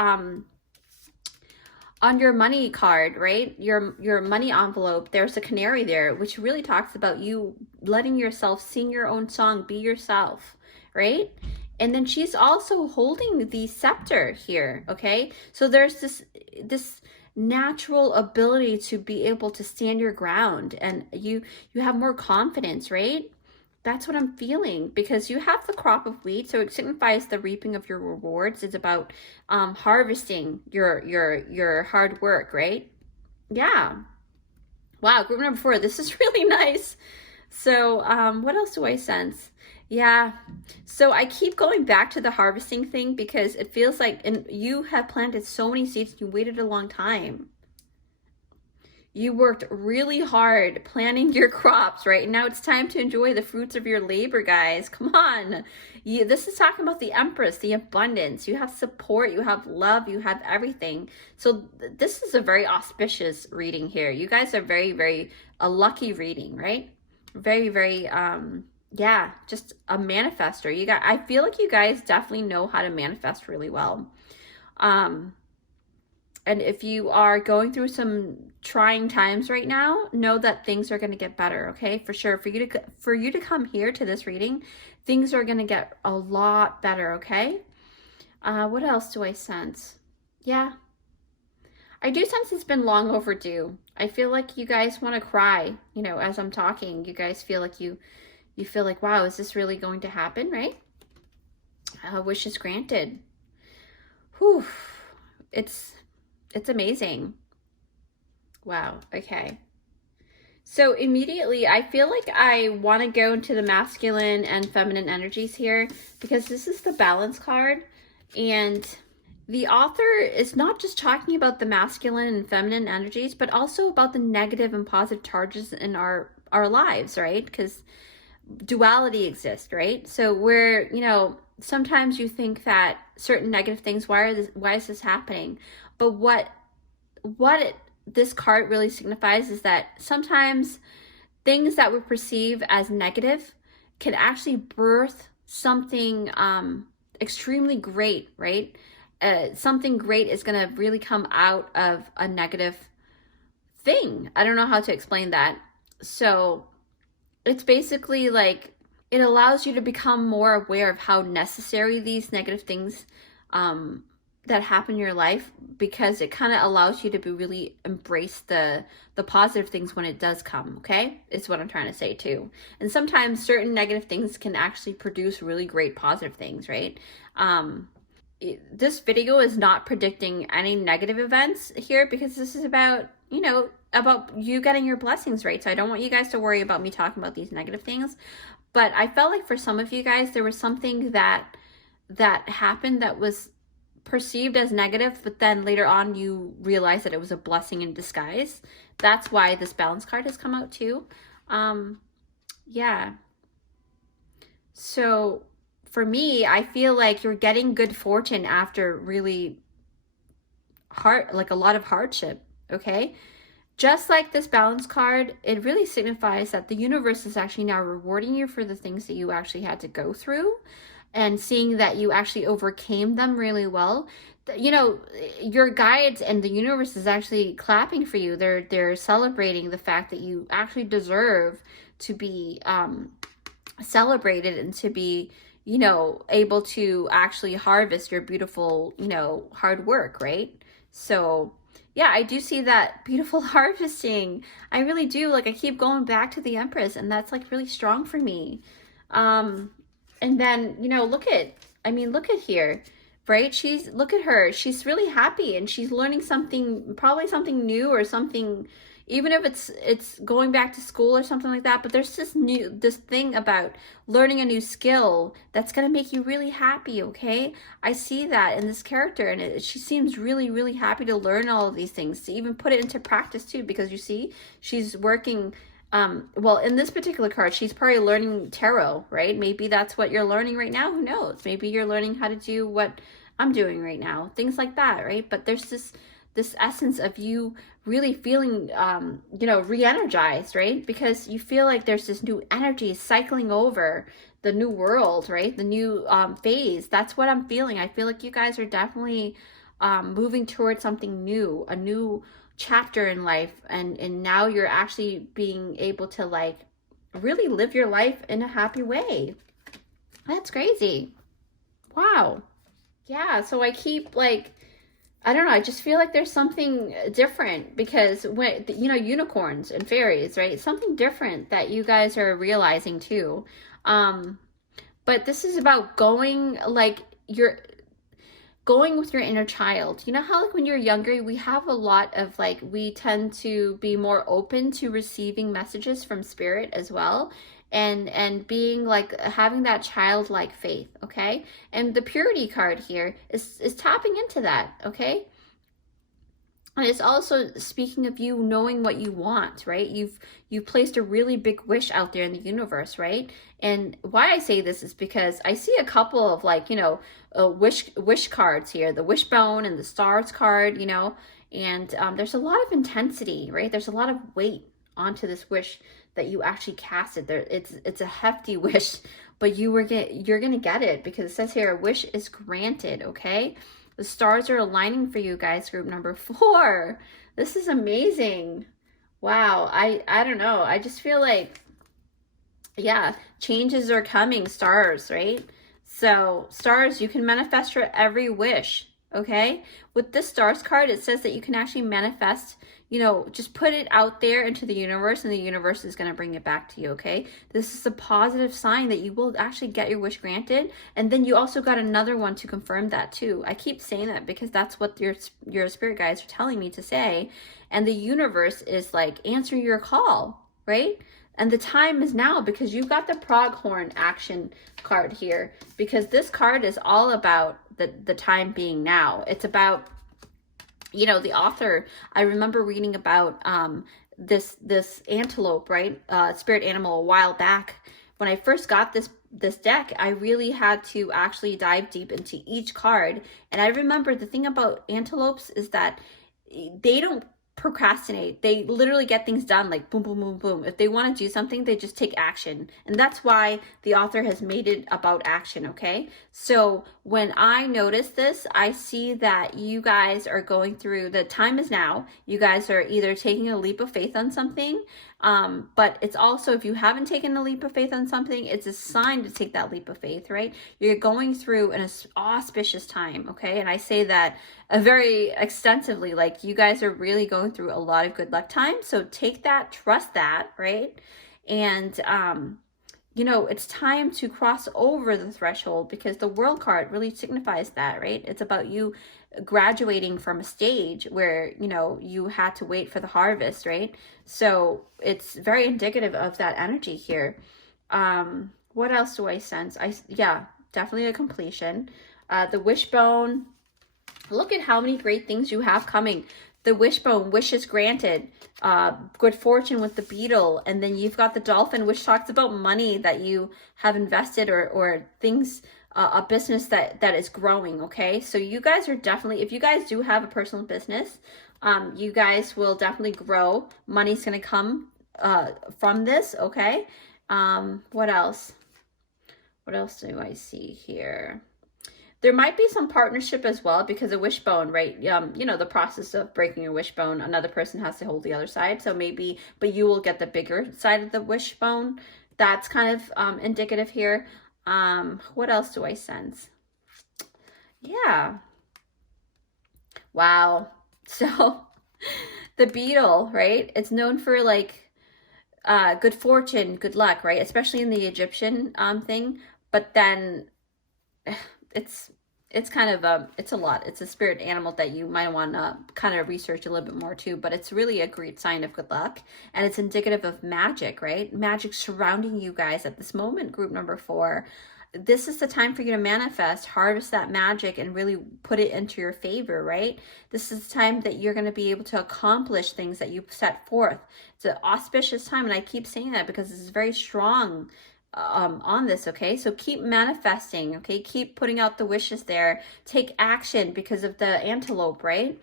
money card, right? Your money envelope, there's a canary there, which really talks about you letting yourself sing your own song, be yourself, right? And then she's also holding the scepter here, okay? So there's this natural ability to be able to stand your ground, and you have more confidence, right? That's what I'm feeling, because you have the crop of wheat, so it signifies the reaping of your rewards. It's about harvesting your hard work, right? Yeah. Wow, group number 4, this is really nice. So what else do I sense? Yeah, so I keep going back to the harvesting thing because it feels like, and you have planted so many seeds, you waited a long time. You worked really hard planting your crops, right? Now it's time to enjoy the fruits of your labor, guys. Come on. This is talking about the Empress, the abundance. You have support, you have love, you have everything. So this is a very auspicious reading here. You guys are very, very, a lucky reading, right? Very, very, yeah, just a manifester. I feel like you guys definitely know how to manifest really well. And if you are going through some trying times right now, know that things are going to get better, okay? For sure. For you to come here to this reading, things are going to get a lot better, okay? What else do I sense? Yeah. I do sense it's been long overdue. I feel like you guys want to cry, you know, as I'm talking. You guys feel like you feel like, wow, is this really going to happen, right? Wish is granted. Whew. It's amazing. Wow, okay. So immediately, I feel like I want to go into the masculine and feminine energies here because this is the balance card. And the author is not just talking about the masculine and feminine energies, but also about the negative and positive charges in our lives, right? Because duality exists, right? So where, you know, sometimes you think that certain negative things, why is this happening? But what this card really signifies is that sometimes things that we perceive as negative can actually birth something extremely great, right? Something great is going to really come out of a negative thing. I don't know how to explain that. So it's basically like it allows you to become more aware of how necessary these negative things that happen in your life, because it kind of allows you to really embrace the positive things when it does come, okay? It's what I'm trying to say too. And sometimes certain negative things can actually produce really great positive things, right? This video is not predicting any negative events here because this is about, you know, about you getting your blessings, right? So I don't want you guys to worry about me talking about these negative things. But I felt like for some of you guys, there was something that happened that was perceived as negative, but then later on you realize that it was a blessing in disguise. That's why this balance card has come out too. Yeah. So for me, I feel like you're getting good fortune after really like a lot of hardship, okay? Just like this balance card, it really signifies that the universe is actually now rewarding you for the things that you actually had to go through, and seeing that you actually overcame them really well. You know, your guides and the universe is actually clapping for you. They're celebrating the fact that you actually deserve to be celebrated and to be, you know, able to actually harvest your beautiful, you know, hard work, right? So yeah, I do see that beautiful harvesting. I really do. Like, I keep going back to the Empress, and that's like really strong for me. And then, you know, look at here, right? Look at her. She's really happy and she's learning something, probably something new or something, even if it's going back to school or something like that. But there's this thing about learning a new skill that's going to make you really happy, okay? I see that in this character, and she seems really, really happy to learn all of these things, to even put it into practice too, because you see, she's working. Well, in this particular card, she's probably learning tarot, right? Maybe that's what you're learning right now. Who knows? Maybe you're learning how to do what I'm doing right now. Things like that, right? But there's this essence of you really feeling, you know, re-energized, right? Because you feel like there's this new energy cycling over the new world, right? The new phase. That's what I'm feeling. I feel like you guys are definitely moving towards something new, a new chapter in life, and now you're actually being able to like really live your life in a happy way. That's crazy. Wow. Yeah, so I keep like, I don't know, I just feel like there's something different, because when, you know, unicorns and fairies, right? It's something different that you guys are realizing too. But this is about going, like, you're going with your inner child. You know how like when you're younger, we have a lot of like, we tend to be more open to receiving messages from spirit as well, and being like having that childlike faith, okay? And the purity card here is tapping into that, okay? And it's also speaking of you knowing what you want, right? You've placed a really big wish out there in the universe, right? And why I say this is because I see a couple of like, you know, wish cards here, the wishbone and the stars card, you know, and there's a lot of intensity, right? There's a lot of weight onto this wish that you actually casted there. It's a hefty wish, but you're gonna get it, because it says here, a wish is granted, okay? The stars are aligning for you guys, group number 4. This is amazing. Wow. I don't know. I just feel like, yeah, changes are coming, stars, right? So stars, you can manifest your every wish, okay? With this stars card, it says that you can actually manifest, you know, just put it out there into the universe, and the universe is going to bring it back to you, okay? This is a positive sign that you will actually get your wish granted. And then you also got another one to confirm that too. I keep saying that because that's what your spirit guides are telling me to say. And the universe is like answering your call, right? And the time is now, because you've got the pronghorn action card here, because this card is all about the time being now. It's about, you know, the author, I remember reading about this antelope, right? Spirit animal a while back. When I first got this deck, I really had to actually dive deep into each card. And I remember the thing about antelopes is that they don't procrastinate. They literally get things done, like boom, boom, boom, boom. If they want to do something, they just take action. And that's why the author has made it about action, okay? So when I notice this, I see that you guys are going through, the time is now. You guys are either taking a leap of faith on something, but it's also, if you haven't taken a leap of faith on something, it's a sign to take that leap of faith, right? You're going through an auspicious time, okay? And I say that very extensively, like you guys are really going through a lot of good luck times. So take that, trust that, right? And, you know, it's time to cross over the threshold, because the world card really signifies that, right? It's about you graduating from a stage where, you know, you had to wait for the harvest, right? So it's very indicative of that energy here. What else do I sense? Yeah, definitely a completion. The wishbone. Look at how many great things you have coming. The wishbone, wishes granted. Good fortune with the beetle. And then you've got the dolphin, which talks about money that you have invested, or things, a business that is growing, okay? So you guys are definitely, if you guys do have a personal business, you guys will definitely grow. Money's going to come from this, okay? What else? What else do I see here? There might be some partnership as well, because a wishbone, right? You know, the process of breaking a wishbone, another person has to hold the other side. So maybe, but you will get the bigger side of the wishbone. That's kind of indicative here. What else do I sense? Yeah. Wow. So the beetle, right? It's known for like good fortune, good luck, right? Especially in the Egyptian thing. But then it's kind of it's a lot. It's a spirit animal that you might want to kind of research a little bit more too, but it's really a great sign of good luck, and it's indicative of magic, right? Magic surrounding you guys at this moment, group number 4. This is the time for you to manifest, harvest that magic, and really put it into your favor, right? This is the time that you're going to be able to accomplish things that you set forth. It's an auspicious time, and I keep saying that because this is very strong on this, okay? So keep manifesting, okay? Keep putting out the wishes there. Take action because of the antelope, right?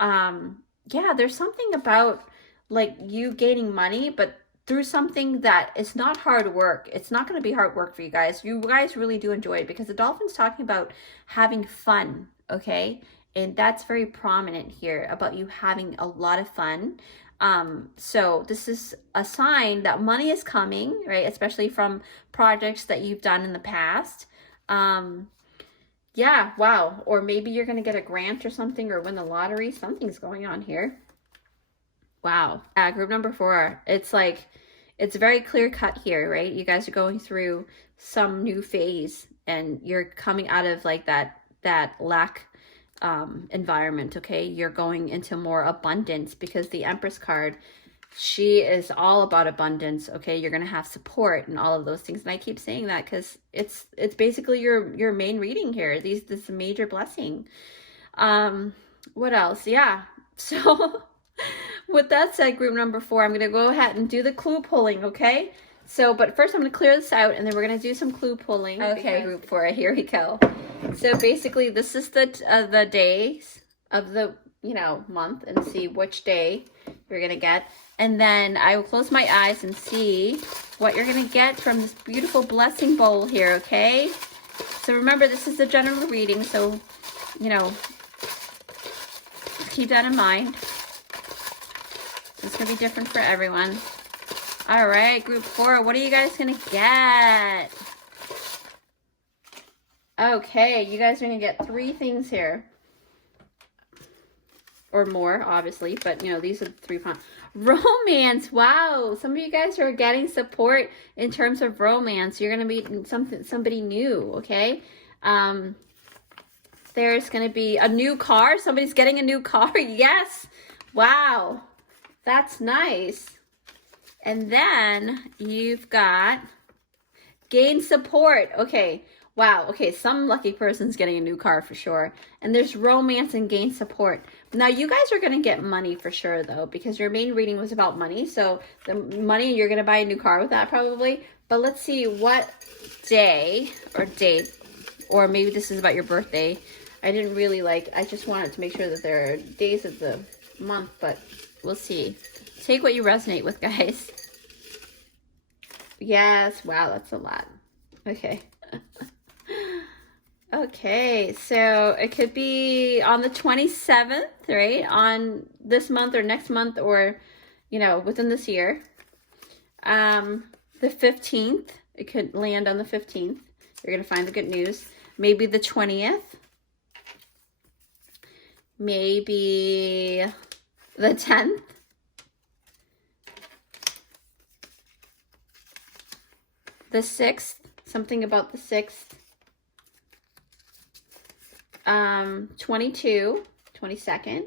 Yeah, there's something about like you gaining money, but through something that is not hard work. It's not going to be hard work for you guys. You guys really do enjoy it because the dolphin's talking about having fun, okay? And that's very prominent here about you having a lot of fun. So this is a sign that money is coming, right? Especially from projects that you've done in the past. Yeah, wow. Or maybe you're going to get a grant or something or win the lottery. Something's going on here. Wow. Group number 4. It's like, it's very clear cut here, right? You guys are going through some new phase and you're coming out of like that lack environment, okay? You're going into more abundance because the Empress card, she is all about abundance, okay? You're going to have support and all of those things. And I keep saying that because it's basically your main reading here. This is a major blessing. What else? Yeah. So with that said, group number 4, I'm going to go ahead and do the clue pulling, okay? So, but first I'm going to clear this out and then we're going to do some clue pulling. Okay, group 4, here we go. So basically this is the days of the, month and see which day you're going to get. And then I will close my eyes and see what you're going to get from this beautiful blessing bowl here, okay? So remember, this is a general reading, so, keep that in mind. It's going to be different for everyone. All right, group 4, what are you guys going to get? Okay, you guys are going to get 3 things here. Or more, obviously, but, these are the 3 points. Romance, wow. Some of you guys are getting support in terms of romance. You're going to meet somebody new, okay? There's going to be a new car. Somebody's getting a new car. Yes. Wow. That's nice. And then you've got gain support. Okay. Wow. Okay. Some lucky person's getting a new car for sure. And there's romance and gain support. Now you guys are going to get money for sure though, because your main reading was about money. So the money, you're going to buy a new car with that probably. But let's see what day or date, or maybe this is about your birthday. I didn't really I just wanted to make sure that there are days of the month, but we'll see. Take what you resonate with, guys. Yes. Wow, that's a lot. Okay. Okay, so it could be on the 27th, right? On this month or next month or, within this year. The 15th, it could land on the 15th. You're going to find the good news. Maybe the 20th. Maybe the 10th. The 6th, something about the 6th. 22nd.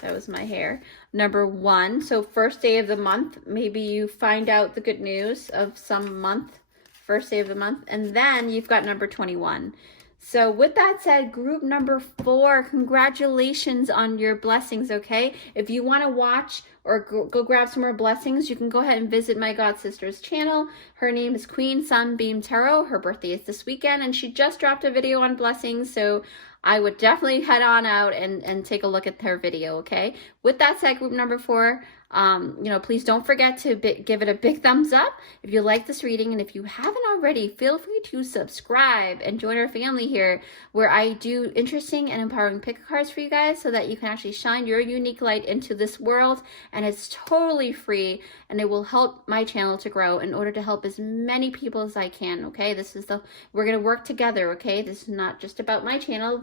That was my hair. Number 1, so first day of the month, maybe you find out the good news of some month, first day of the month, and then you've got number 21. So with that said, group number 4, congratulations on your blessings, okay? If you want to watch or go grab some more blessings, you can go ahead and visit my god sister's channel. Her name is Queen Sunbeam Tarot. Her birthday is this weekend, and she just dropped a video on blessings, so I would definitely head on out and take a look at her video, okay? With that said, group number 4, please don't forget to give it a big thumbs up if you like this reading, and if you haven't already, feel free to subscribe and join our family here where I do interesting and empowering pick cards for you guys so that you can actually shine your unique light into this world, and it's totally free, and it will help my channel to grow in order to help as many people as I can, okay? We're going to work together, okay? This is not just about my channel.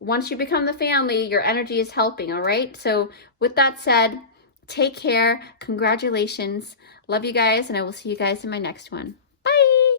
Once you become the family, your energy is helping, all right? So with that said, Take care. Congratulations. Love you guys, and I will see you guys in my next one.